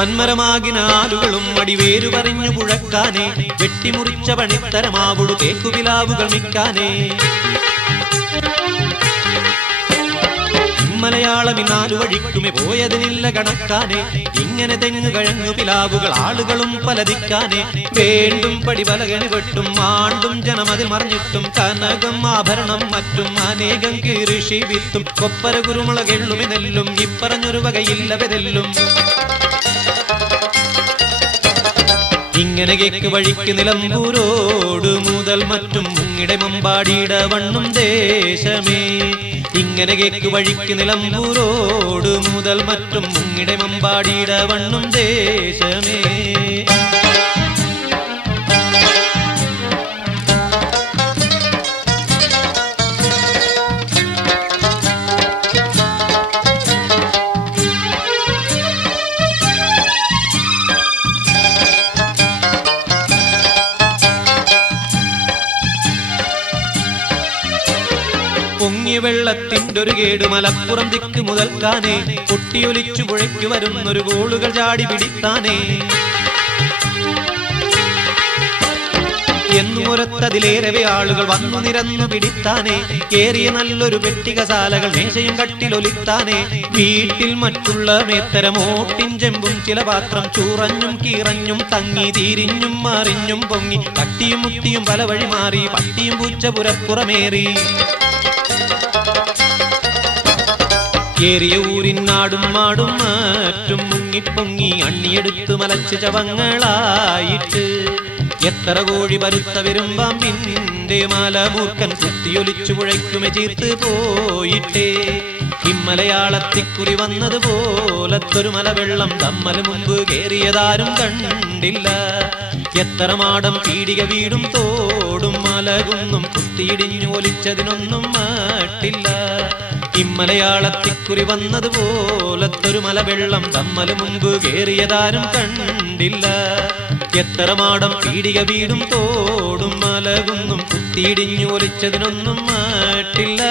വന്മരമാകിനാലുകളും അടിവേരു പറഞ്ഞു പുഴക്കാനേ വെട്ടിമുറിച്ച പണിത്തരമാവുടു തേക്കുവിലാവുകൾ മിക്കാനേ മലയാളം 4 വഴിക്കുമേ പോയതിനില്ല കണക്കാനെ. ഇങ്ങനെ തെങ്ങ് കഴങ്ങു പിലാവുകൾ ആളുകളും പലതിക്കാനെ. വേണ്ടും പടി പലകണി വെട്ടും ആണ്ടും ജനമതിൽ മറിഞ്ഞിട്ടും കനകം ആഭരണം മറ്റും അനേകം കൃഷി വിത്തും കൊപ്പര കുരുമുളകെള്ളുമി നെല്ലും ഇപ്പറഞ്ഞൊരു വകയില്ല വെതെല്ലും. ഇങ്ങനെ കേക്ക് വഴിക്ക് നിലമ്പൂരോട് മുതൽ മറ്റും മുങ്ങിടെ മമ്പാടിയുടെ വണ്ണും ദേശമേ. ഇങ്ങനെ കേക്ക് വഴിക്ക് നിലമ്പൂരോട് മുതൽ മറ്റും മുങ്ങിടെ മമ്പാടിയുടെ വണ്ണും ദേശമേ. പൊങ്ങിയ വെള്ളത്തിൻ്റെ ഒരു കേട് മലപ്പുറം ദിക്ക് മുതൽക്കാനേ. പൊട്ടിയൊലിച്ചു പുഴയ്ക്ക് വരുന്നൊരു ഗോളുകൾ ചാടി പിടിത്താനേ. എന്നുമൊരത്തതിലേറവേ ആളുകൾ വന്നു നിരന്നു പിടിത്താനേ. കേറിയ നല്ലൊരു പെട്ടികശാലകൾ മേശയും കട്ടിലൊലിത്താനേ. വീട്ടിൽ മറ്റുള്ള മേത്തരമോട്ടിൻ ചെമ്പും ചില പാത്രം ചൂറഞ്ഞും കീറഞ്ഞും തങ്ങി തിരിഞ്ഞും മറിഞ്ഞും പൊങ്ങി തട്ടിയും മുട്ടിയും പല വഴി മാറി പട്ടിയും പൂച്ച പുരപ്പുറമേറി. ഏറിയ ഊരിൻ നാടും മാടും മറ്റും മുങ്ങിപ്പൊങ്ങി അണ്ണിയെടുത്ത് മലച്ച് ചവങ്ങളായിട്ട്. എത്ര കോഴി പരുത്ത വരുമ്പാമ്പിന്റെ മലമൂർക്കൻ കുത്തിയൊലിച്ചു പുഴയ്ക്കുമെ ചീർത്ത് പോയിട്ടേ. ഇമ്മലയാളത്തിക്കുറി വന്നതുപോലത്തൊരു മലവെള്ളം തമ്മല് മുമ്പ് കേറിയതാരും കണ്ടില്ല. എത്ര മാടം പീടിക വീടും തോടും മലകുന്നും കുത്തിയിടിഞ്ഞു ഒലിച്ചതിനൊന്നും മട്ടില്ല. ഇമ്മലയാളത്തിക്കുറി വന്നതുപോലത്തൊരു മലവെള്ളം തമ്മല് മുമ്പ് കേറിയതാരും കണ്ടില്ല. എത്ര മാടം പീടിക വീടും തോടും മലകുന്നും കുത്തിയിടിഞ്ഞു ഒലിച്ചതിനൊന്നും മട്ടില്ല.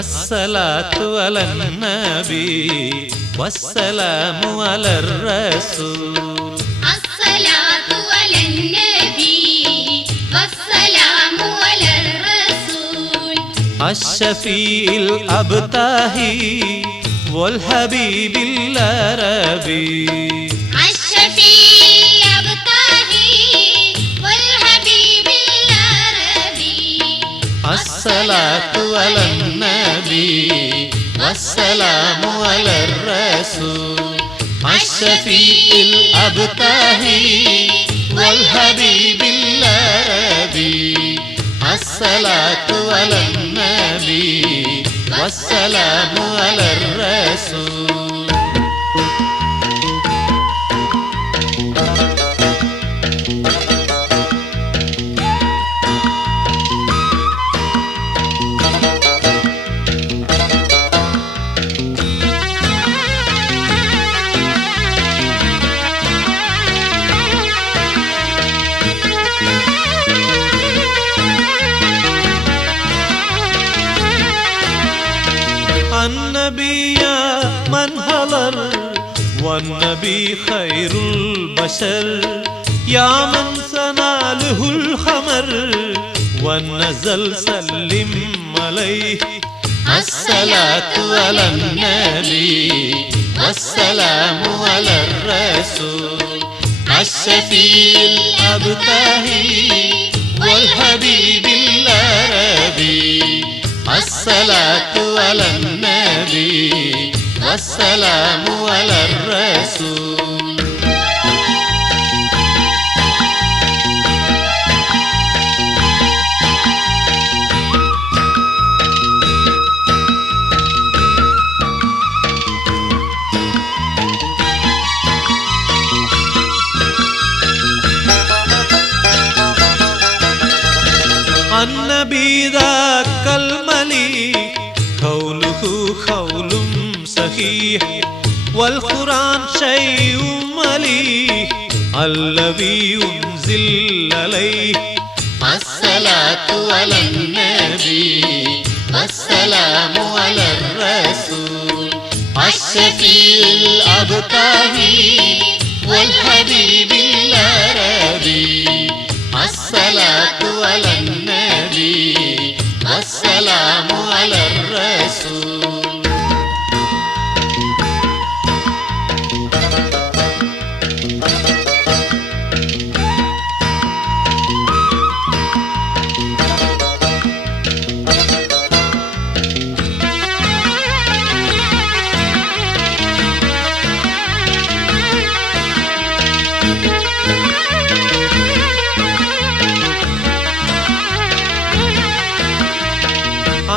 അസ്സലാത്തു അലൻ നബി വസ്സലാമു അലർ റസൂൽ. അസ്സലാത്തു അലൻ നബി വസ്സലാമു അലർ റസൂൽ. അശ്ശഫീൽ അബ്താഹി വൽ ഹബീബിൽ അറബി. അശ്ശഫീൽ അബ്താഹി വൽ ഹബീബിൽ അറബി. അസ്സലാത്തു അലൻ നബി വസ്സലാമു അലർ റസൂൽ. അശ്ശഫീൽ അബ്താഹി വൽ ഹബീബിൽ അറബി. അസ്സലാത്തു അലൻ നബി വസ്സലാമു അലർ റസൂൽ. النبي من هلر والنبي خير البشر يا من سناله الخمر والنزل سلم عليه. الصلاة على النبي والسلام على الرسول. الشفيع الأبتهي والحبيب العربي. അസ്സലാത്തു അലൻ നബി വസ്സലാമു അലർ റസൂൽ. النبي ذاك المليك قوله قول صحيح والقرآن شيء مليك الذي ينزل عليه الصلاة على النبي والسلام على الرسول الشفيع الأبتهي والحبيب العربي. الصلاة على النبي والسلام على الرسول.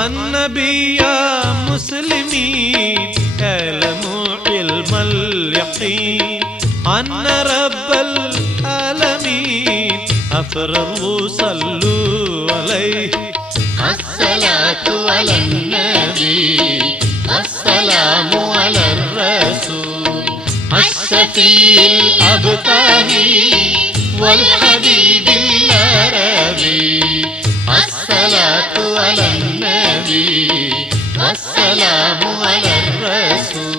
النبي يا مسلمين اعلموا علم اليقين أن رب العالمين أفرض صلوا عليه. الصلاة على النبي والسلام على الرسول الشفيع الأبتهي والحبيب العربي. الصلاة على النبي والسلام على الرسول.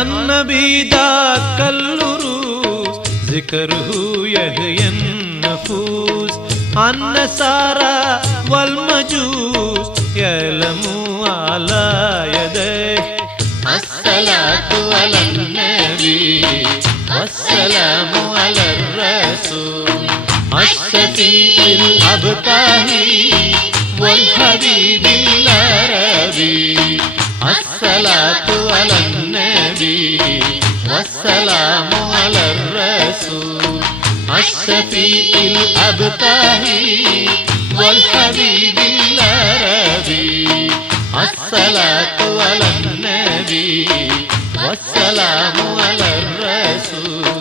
النبي ذاك العروس ذكره يحيي النفوس النصارى والمجوس يعلموا على يديه. الصلاة على النبي والسلام على الرسول الشفيع الأبتهي والحبيب العربي. الصلاة على النبي والسلام على الرسول الشفيع الأبتهي والحبيب العربي. الصلاة على النبي والسلام على الرسول.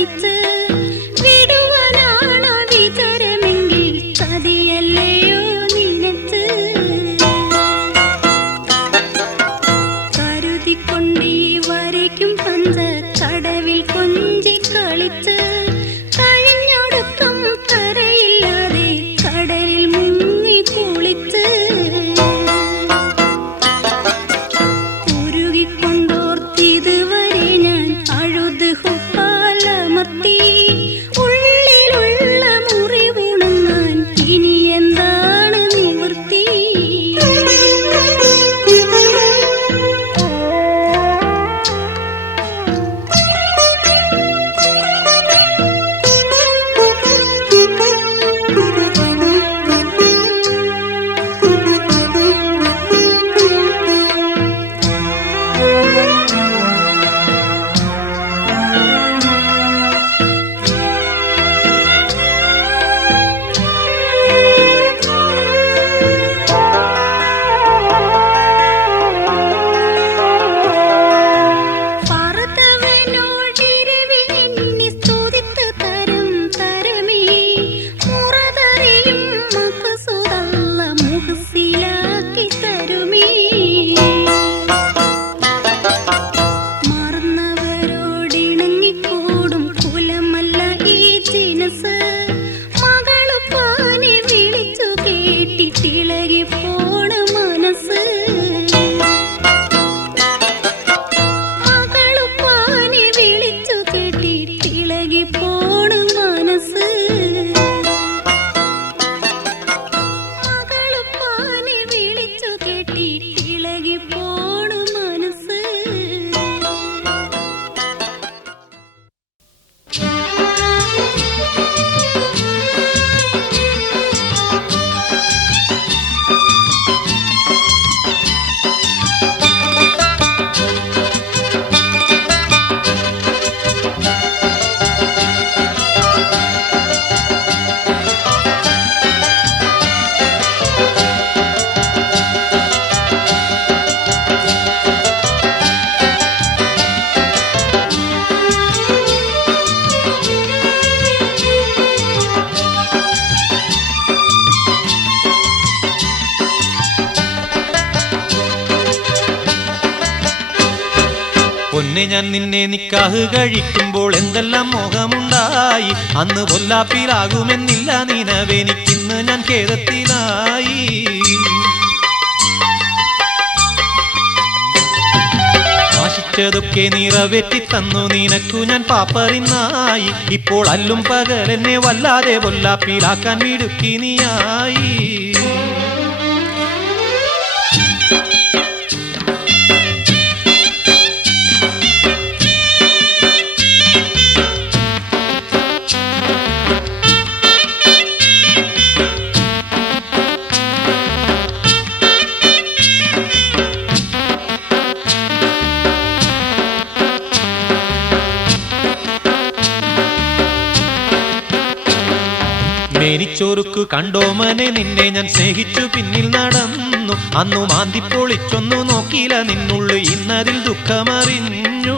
ക്ഷണിച്ച് വിടുവാനാണോ വിചാരമെങ്കിൽ ചതിയല്ലയോ നിനച്ച് കരുതിക്കൊണ്ടീ വരയ്ക്കും പഞ്ച കടവിൽ കൊഞ്ചി കളിച്ച് കഴിഞ്ഞൊടുക്കം കരയില്ലാതെ കടലിൽ മുങ്ങി കുളിച്ച് ഉരുകിക്കൊണ്ടോർത്തിതുവരെ ഞാൻ അഴുത് ഹുപ്പാലമർത്തി ഉള്ളിലുള്ള മുറിവുണങ്ങാൻ ഇനി എന്താണ് നിവൃത്തി പൊന്നെ ഞാൻ നിന്നെ നിക്കാഹ് കഴിക്കുമ്പോൾ എന്തെല്ലാം മോഹമുണ്ടായി അന്ന് പൊല്ലാപ്പിലാകുമെന്നില്ല നിനവെനിക്കിന്ന് ഞാൻ ഖേദത്തിലായി ആശിച്ചതൊക്കെ നിറവേറ്റി തന്നു നിനക്കു ഞാൻ പാപ്പറിനായി ഇപ്പോൾ അല്ലും പകൽ എന്നെ വല്ലാതെ പൊല്ലാപ്പിലാക്കാൻ മിടുക്കി നീയായി മേനിച്ചോറുക്ക് കണ്ടോമനെ നിന്നെ ഞാൻ സ്നേഹിച്ചു പിന്നിൽ നടന്നു അന്നു മാന്തിപ്പൊളിച്ചൊന്നു നോക്കിയില്ല നിന്നുള്ളു ഇന്നതിൽ ദുഃഖമറിഞ്ഞു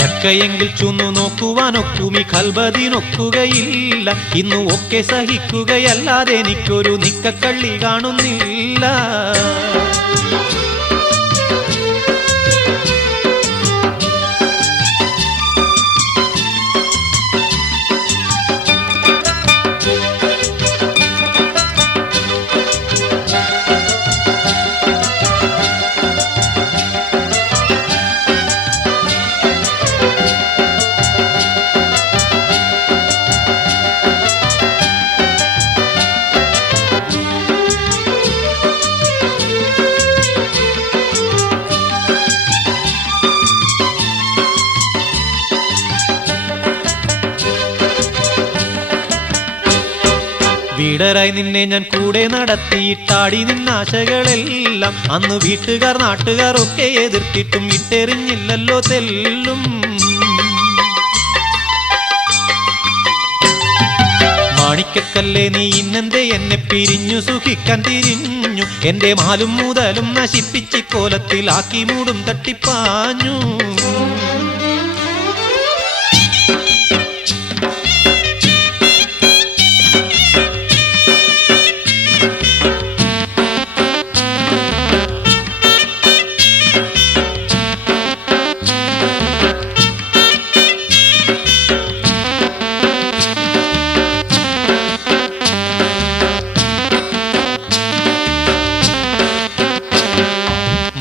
ചക്കയെങ്കിൽ ചുന്നു നോക്കുവാനൊക്കുമി കൽബതിനൊക്കുകയില്ല ഇന്നു ഒക്കെ സഹിക്കുകയല്ലാതെ എനിക്കൊരു നിക്കക്കള്ളി കാണുന്നില്ല വീടരായി നിന്നെ ഞാൻ കൂടെ നടത്തിയിട്ടാടി നിന്നാശകളെല്ലാം അന്ന് വീട്ടുകാർ നാട്ടുകാർ ഒക്കെ എതിർത്തിട്ടും ഇട്ടെറിഞ്ഞില്ലല്ലോ തെല്ലും മാണിക്കക്കല്ലേ നീ ഇന്നെന്തേ എന്നെ പിരിഞ്ഞു സുഖിക്കാൻ തിരിഞ്ഞു എന്റെ മാലും മുതലും നശിപ്പിച്ച് കോലത്തിലാക്കി മൂടും തട്ടിപ്പാഞ്ഞു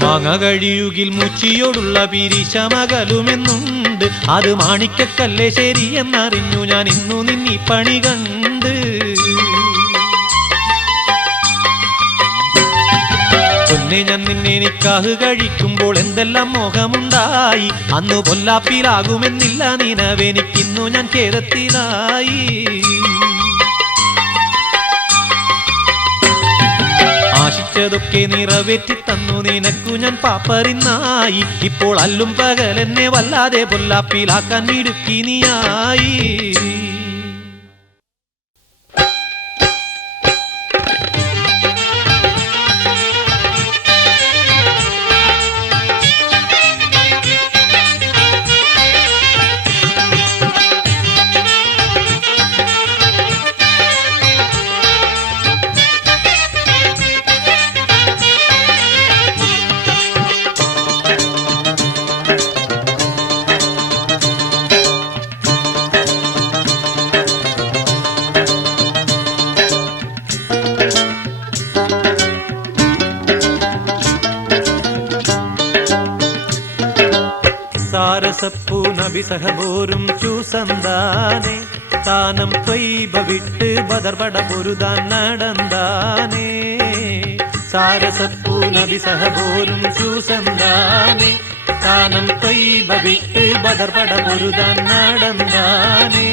മാങ്ങ കഴിയുകിൽ മുച്ചിയോടുള്ള പിരിശമകലുമെന്നുണ്ട് അത് മാണിക്കക്കല്ലേ ശരിയെന്നറിഞ്ഞു ഞാൻ ഇന്നു നിന്നീ പണി കണ്ട് പൊന്നെ ഞാൻ നിന്നെ നിക്കാഹ് കഴിക്കുമ്പോൾ എന്തെല്ലാം മോഹമുണ്ടായി അന്നു പൊല്ലാപ്പിലാകുമെന്നില്ല നിനവെനിക്കിന്നു ഞാൻ ഖേദത്തിലായി ആശിച്ചതൊക്കെ നിറവേറ്റി തന്നു നിനക്കു ഞാൻ പാപ്പറിന്നായി ഇപ്പോൾ അല്ലും പകലെന്നെ വല്ലാതെ പൊല്ലാപ്പിലാക്കാൻ ഇടുക്കി നീയായി സാരസപ്പൂനഭിസഹബോരും ചൂസന്താനെ താനം ത്വയ്ബ വിട്ട് ബദർപട പൊരുതാൻ നടന്താനേ സാരസപ്പൂനഭിസഹബോരും ചൂസന്താനെ താനം ത്വയ്ബ വിട്ട് ബദർപട പൊരുതാൻ നടന്താനേ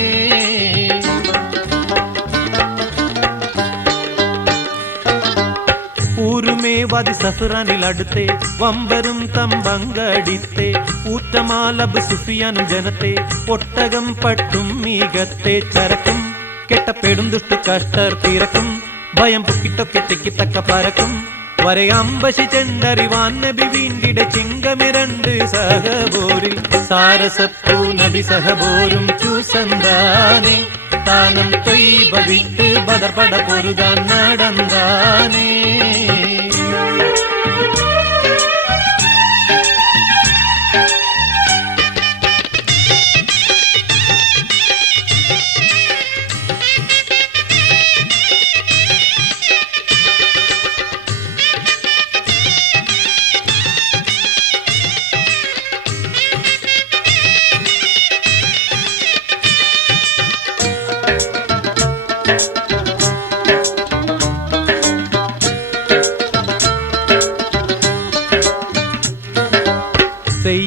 ൂരുമേവാതി സഫ്റാനിലടുത്തെ വമ്പരും തമ്പങ്കടിത്തെ ഊറ്റമാലബ് സുഫിയാനും ജനത്തെ ഒട്ടകം പട്ടും മീകത്തെ ചരക്കും കെട്ടപ്പെടും ദുഷ്ട കഷ്ടർ തിരക്കും ഭയം പൊക്കിട്ടൊക്കെ തെക്കിത്തക്ക പരക്കും വരയമ്പശി ചെണ്ടറിവാൻ നബി വീണ്ടിടെ ചിങ്കമിരണ്ട് സഹബോരിൽ സാരസപ്പൂ നബി സഹബോരും ചൂസന്താനെ താനം ത്വയ്ബ വിട്ട് ബദർപട പൊരുതാൻ നടന്താനേ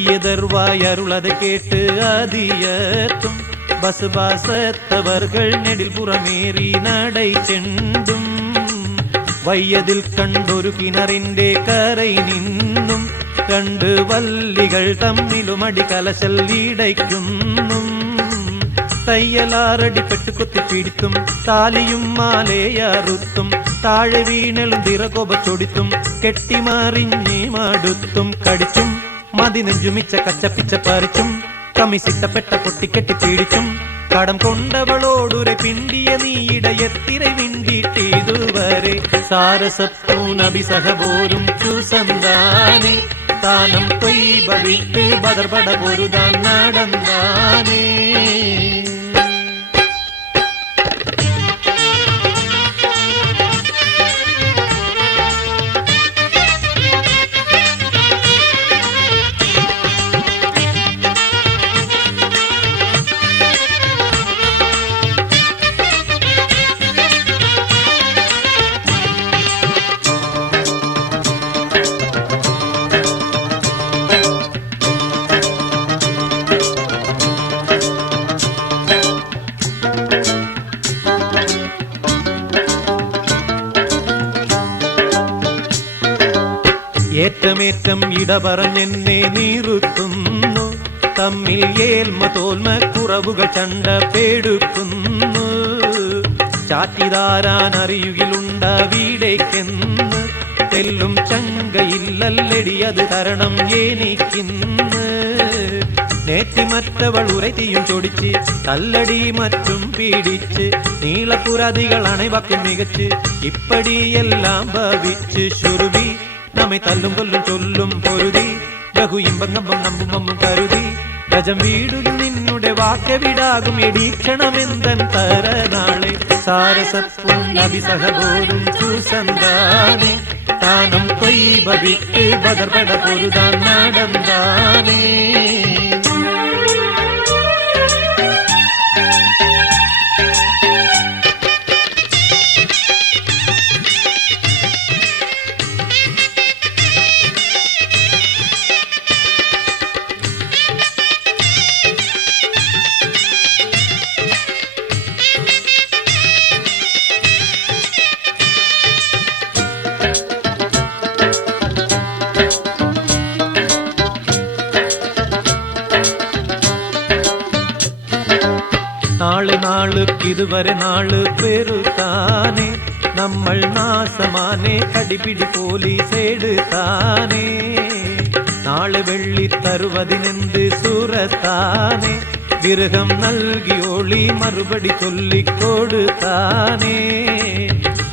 செய்யதர்வாயருளது கேட்டு அதியத்தும் பசு பாசத்தவர்கள் நெடில் புறமேறி நடை ചെണ്ടും വയ്യതിൽ കണ്ടൊരു കിണറിന്റെ കരൈ നിന്നും കണ്ട് വല്ലികൾ തമ്മിലുമടി കലശൽ ഇടയ്ക്കുന്നു തയ്യലാറടിപ്പെട്ട് കൊത്തിപ്പിടിത്തും താലിയും മാലയറുത്തും താഴെ വീണലും തിറകൊപച്ചൊടിത്തും കെട്ടിമാറിഞ്ഞി മടുത്തും കടിച്ചും മതി നെഞ്ചുമിച്ച കച്ചപ്പിച്ച പറിച്ചും കമിസിട്ടപ്പെട്ട പൊട്ടിക്കെട്ടി പീഡിച്ചും കടം കൊണ്ടവളോടുരെ പിണ്ടിയ നീയിടയത്തിരെ വിണ്ടിട്ടിതുവരെ സാരസപ്പൂനഭിസഹബോരും ചൂസന്താനെ താനം ത്വയ്ബ വിട്ട് ബദർപട പൊരുതാൻ നടന്താനേ ഏറ്റമേറ്റം ഇടപറഞ്ഞെന്നെ നീറുത്തുന്നു തമ്മിൽ ഏൽമ തോൽമ കുറവുകൾ ചണ്ട പേടുക്കുന്നു ചാറ്റിതാരാൻ അറിയുകിലുണ്ടീടേക്കെന്ന് തെല്ലും ചങ്കയില്ലല്ലടി അത് തരണം എനിക്കിന്ന് നേറ്റിമറ്റവൾ ഉരത്തിയും ചൊടിച്ച് കല്ലടി മറ്റും പീഡിച്ച് നീളപ്പുരാതികൾ അണൈവാക്കും മികച്ച് ഇപ്പടിയെല്ലാം ഭവിച്ച് ശുരുവി നമ്മെ തല്ലും കൊല്ലും ചൊല്ലും പൊരുതി ബഹു ഇമ്പങ്ങമ്പം നമ്പും കരുതി ഗജം വീടുകിൽ നിന്നുടെ വാക്കവിടാകും എടീക്ഷണമെന്തൻ തരനാളെ സാരസപ്പൂനഭിസഹപോരും ചൂസന്താനെ താനം തൊയ്ബവിട്ട് ബദർപട പൊരുതാൻ നടന്താനേ നാളുക്കിതുവരെ നാള് പെരുത്താനേ നമ്മൾ നാസമാനെ കടിപിടി പോലീസെടുത്താനേ നാള് വെള്ളി തരുവതിനെന്ത് സൂറത്താനേ വിരഹം നൽകിയോളി മറുപടി ചൊല്ലിക്കൊടുത്താനേ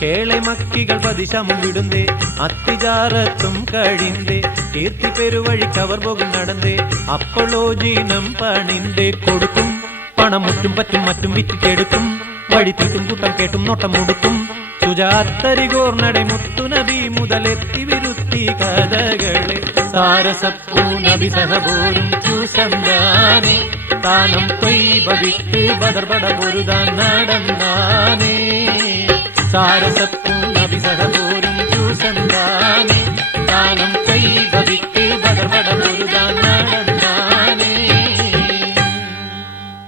കേളെ മക്കികൾ പതിശമം വിടുന്നേ അത്തിജാറത്തും കഴിന്തേ കീർത്തി പെരുവഴിക്കവർ പോകും നടന്നേ അപ്പോളോ ജീനം പണിന്റെ കൊടുക്കും പണം മുറ്റും പറ്റും മറ്റും വിറ്റിട്ടെടുക്കും വഴി തീട്ടും കൂട്ടം കേട്ടും നോട്ടം മുടുക്കും സുജാത്തരികോർണടെ മുത്തുനബി മുതലെത്തി വിരുത്തി കഥകളെ സാരസപ്പൂനഭിസഹപോരും ചൂസന്താനെ താനം തൊയ്ബവിട്ട് ബദർപട പൊരുതാൻ നടന്നാനേ സാരസപ്പൂനഭിസഹപോരും ചൂസന്താനെ